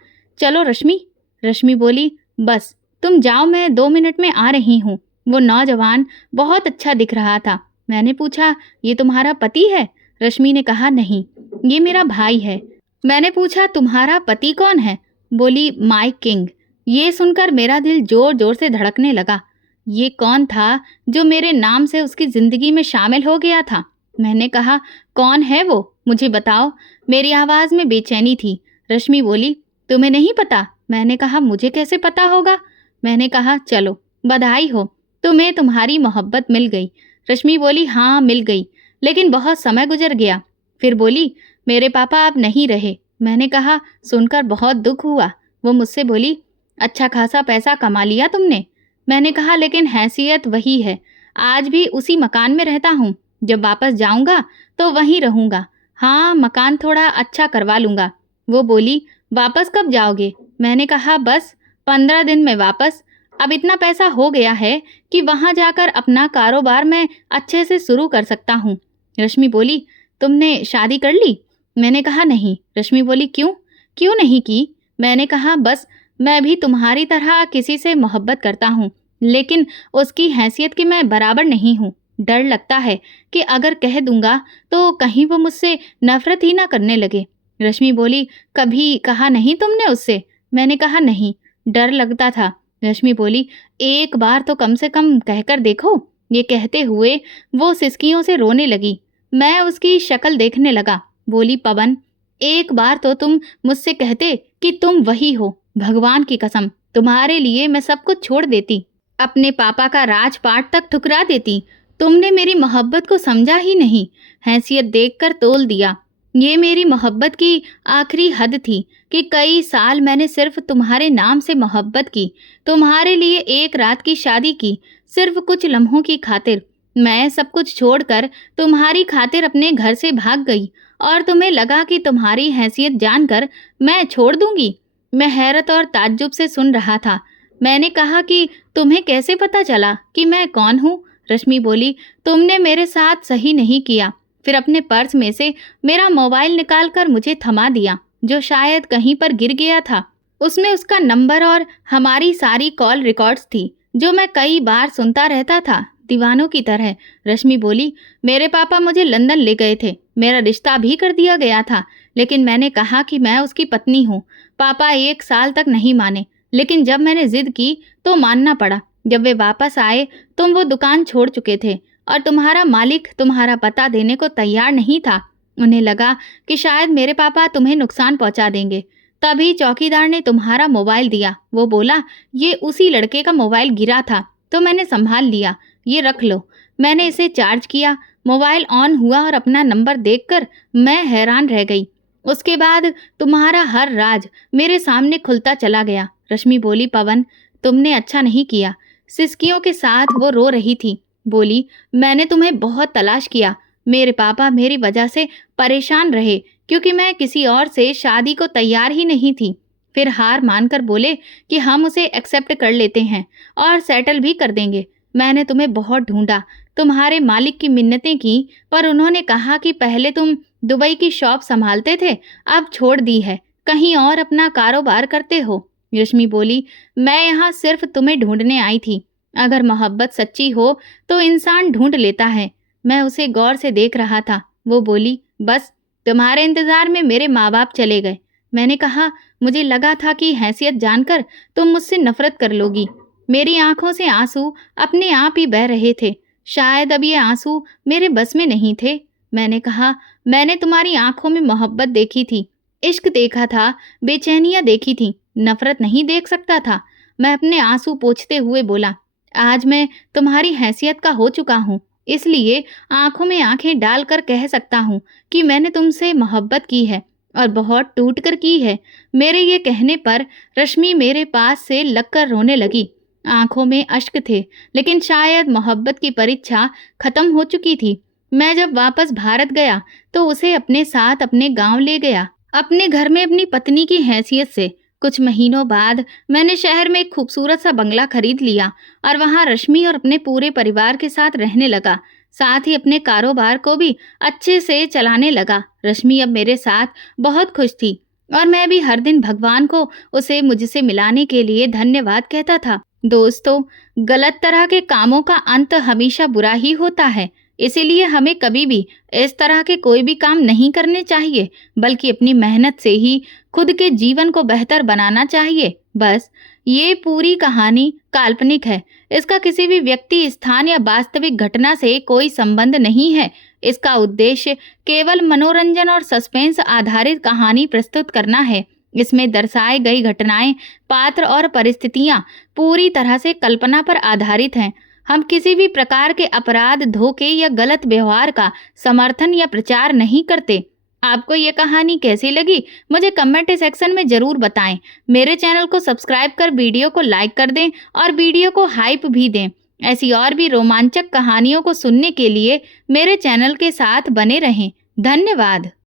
चलो रश्मि। रश्मि बोली, बस तुम जाओ, मैं 2 मिनट में आ रही हूँ। वो नौजवान बहुत अच्छा दिख रहा था। मैंने पूछा, ये तुम्हारा पति है? रश्मि ने कहा, नहीं, ये मेरा भाई है। मैंने पूछा, तुम्हारा पति कौन है? बोली, माइक किंग। ये सुनकर मेरा दिल जोर जोर से धड़कने लगा। ये कौन था जो मेरे नाम से उसकी जिंदगी में शामिल हो गया था? मैंने कहा, कौन है वो, मुझे बताओ। मेरी आवाज़ में बेचैनी थी। रश्मि बोली, तुम्हें नहीं पता? मैंने कहा, मुझे कैसे पता होगा? मैंने कहा, चलो, बधाई हो, तुम्हें तुम्हारी मोहब्बत मिल गई। रश्मि बोली, हाँ मिल गई, लेकिन बहुत समय गुजर गया। फिर बोली, मेरे पापा अब नहीं रहे। मैंने कहा, सुनकर बहुत दुख हुआ। वो मुझसे बोली, अच्छा खासा पैसा कमा लिया तुमने? मैंने कहा, लेकिन हैसियत वही है। आज भी उसी मकान में रहता हूँ। जब वापस जाऊँगा तो वहीं रहूँगा। हाँ, मकान थोड़ा अच्छा करवा लूँगा। वो बोली, वापस कब जाओगे? मैंने कहा, बस 15 दिन में वापस। अब इतना पैसा हो गया है कि वहाँ जाकर अपना कारोबार मैं अच्छे से शुरू कर सकता हूँ। रश्मि बोली, तुमने शादी कर ली? मैंने कहा, नहीं। रश्मि बोली, क्यों? क्यों नहीं की? मैंने कहा, बस मैं भी तुम्हारी तरह किसी से मोहब्बत करता हूँ, लेकिन उसकी हैसियत की मैं बराबर नहीं हूँ। डर लगता है कि अगर कह दूंगा तो कहीं वो मुझसे नफरत ही ना करने लगे। रश्मि बोली, कभी कहा नहीं तुमने उससे? मैंने कहा, नहीं, डर लगता था। रश्मि बोली, एक बार तो कम से कम कहकर देखो। ये कहते हुए वो सिसकियों से रोने लगी। मैं उसकी शक्ल देखने लगा। बोली, पवन, एक बार तो तुम मुझसे कहते कि तुम वही हो। भगवान की कसम, तुम्हारे लिए मैं सब कुछ छोड़ देती, अपने पापा का राजपाट तक ठुकरा देती। तुमने मेरी मोहब्बत को समझा ही नहीं, हैसियत देखकर तोल दिया। ये मेरी मोहब्बत की आखिरी हद थी कि कई साल मैंने सिर्फ तुम्हारे नाम से मोहब्बत की, तुम्हारे लिए एक रात की शादी की, सिर्फ कुछ लम्हों की खातिर। मैं सब कुछ छोड़कर तुम्हारी खातिर अपने घर से भाग गई और तुम्हें लगा कि तुम्हारी हैसियत जानकर मैं छोड़ दूंगी। मैं हैरत और ताज्जुब से सुन रहा था। मैंने कहा कि तुम्हें कैसे पता चला कि मैं कौन हूँ? रश्मि बोली, तुमने मेरे साथ सही नहीं किया। फिर अपने पर्स में से मेरा मोबाइल निकालकर मुझे थमा दिया, जो शायद कहीं पर गिर गया था। उसमें उसका नंबर और हमारी सारी कॉल रिकॉर्ड्स थी, जो मैं कई बार सुनता रहता था, दीवानों की तरह। रश्मि बोली, मेरे पापा मुझे लंदन ले गए थे, मेरा रिश्ता भी कर दिया गया था, लेकिन मैंने कहा कि मैं उसकी पत्नी हूँ। पापा 1 साल तक नहीं माने, लेकिन जब मैंने जिद की तो मानना पड़ा। जब वे वापस आए तुम वो दुकान छोड़ चुके थे और तुम्हारा मालिक तुम्हारा पता देने को तैयार नहीं था। उन्हें लगा कि शायद मेरे पापा तुम्हें नुकसान पहुंचा देंगे। तभी चौकीदार ने तुम्हारा मोबाइल दिया। वो बोला, ये उसी लड़के का मोबाइल गिरा था, तो मैंने संभाल लिया, ये रख लो। मैंने इसे चार्ज किया, मोबाइल ऑन हुआ और अपना नंबर देखकर मैं हैरान रह गई। उसके बाद तुम्हारा हर राज मेरे सामने खुलता चला गया। रश्मि बोली, पवन, तुमने अच्छा नहीं किया। सिसकियों के साथ वो रो रही थी। बोली, मैंने तुम्हें बहुत तलाश किया। मेरे पापा मेरी वजह से परेशान रहे क्योंकि मैं किसी और से शादी को तैयार ही नहीं थी। फिर हार मानकर बोले कि हम उसे एक्सेप्ट कर लेते हैं और सेटल भी कर देंगे। मैंने तुम्हें बहुत ढूंढा, तुम्हारे मालिक की मिन्नतें की, पर उन्होंने कहा कि पहले तुम दुबई की शॉप संभालते थे, अब छोड़ दी है, कहीं और अपना कारोबार करते हो। रश्मि बोली, मैं यहाँ सिर्फ तुम्हें ढूंढने आई थी। अगर मोहब्बत सच्ची हो तो इंसान ढूंढ लेता है। मैं उसे गौर से देख रहा था। वो बोली, बस तुम्हारे इंतजार में मेरे माँ बाप चले गए। मैंने कहा, मुझे लगा था कि हैसियत जानकर तुम मुझसे नफरत कर लोगी। मेरी आंखों से आंसू अपने आप ही बह रहे थे। शायद अब ये आंसू मेरे बस में नहीं थे। मैंने कहा, मैंने तुम्हारी आंखों में मोहब्बत देखी थी, इश्क देखा था, बेचैनियां देखी थी, नफरत नहीं देख सकता था। मैं अपने आंसू पोंछते हुए बोला, आज मैं तुम्हारी हैसियत का हो चुका हूँ, इसलिए आंखों में आंखें डालकर कह सकता हूँ कि मैंने तुमसे मोहब्बत की है और बहुत टूट कर की है। मेरे ये कहने पर रश्मि मेरे पास से लगकर रोने लगी। आंखों में अश्क थे, लेकिन शायद मोहब्बत की परीक्षा खत्म हो चुकी थी। मैं जब वापस भारत गया तो उसे अपने साथ अपने गांव ले गया, अपने घर में अपनी पत्नी की हैसियत से। कुछ महीनों बाद मैंने शहर में एक खूबसूरत सा बंगला खरीद लिया और वहां रश्मि और अपने पूरे परिवार के साथ रहने लगा। साथ ही अपने कारोबार को भी अच्छे से चलाने लगा। रश्मि अब मेरे साथ बहुत खुश थी और मैं भी हर दिन भगवान को उसे मुझसे मिलाने के लिए धन्यवाद कहता था। दोस्तों, गलत तरह के कामों का अंत हमेशा बुरा ही होता है, इसीलिए हमें कभी भी इस तरह के कोई भी काम नहीं करने चाहिए, बल्कि अपनी मेहनत से ही खुद के जीवन को बेहतर बनाना चाहिए। बस ये पूरी कहानी काल्पनिक है, इसका किसी भी व्यक्ति, स्थान या वास्तविक घटना से कोई संबंध नहीं है। इसका उद्देश्य केवल मनोरंजन और सस्पेंस आधारित कहानी प्रस्तुत करना है। इसमें दर्शाई गई घटनाएं, पात्र और परिस्थितियां पूरी तरह से कल्पना पर आधारित हैं। हम किसी भी प्रकार के अपराध, धोखे या गलत व्यवहार का समर्थन या प्रचार नहीं करते। आपको ये कहानी कैसी लगी मुझे कमेंट सेक्शन में ज़रूर बताएं। मेरे चैनल को सब्सक्राइब कर वीडियो को लाइक कर दें और वीडियो को हाइप भी दें। ऐसी और भी रोमांचक कहानियों को सुनने के लिए मेरे चैनल के साथ बने रहें। धन्यवाद।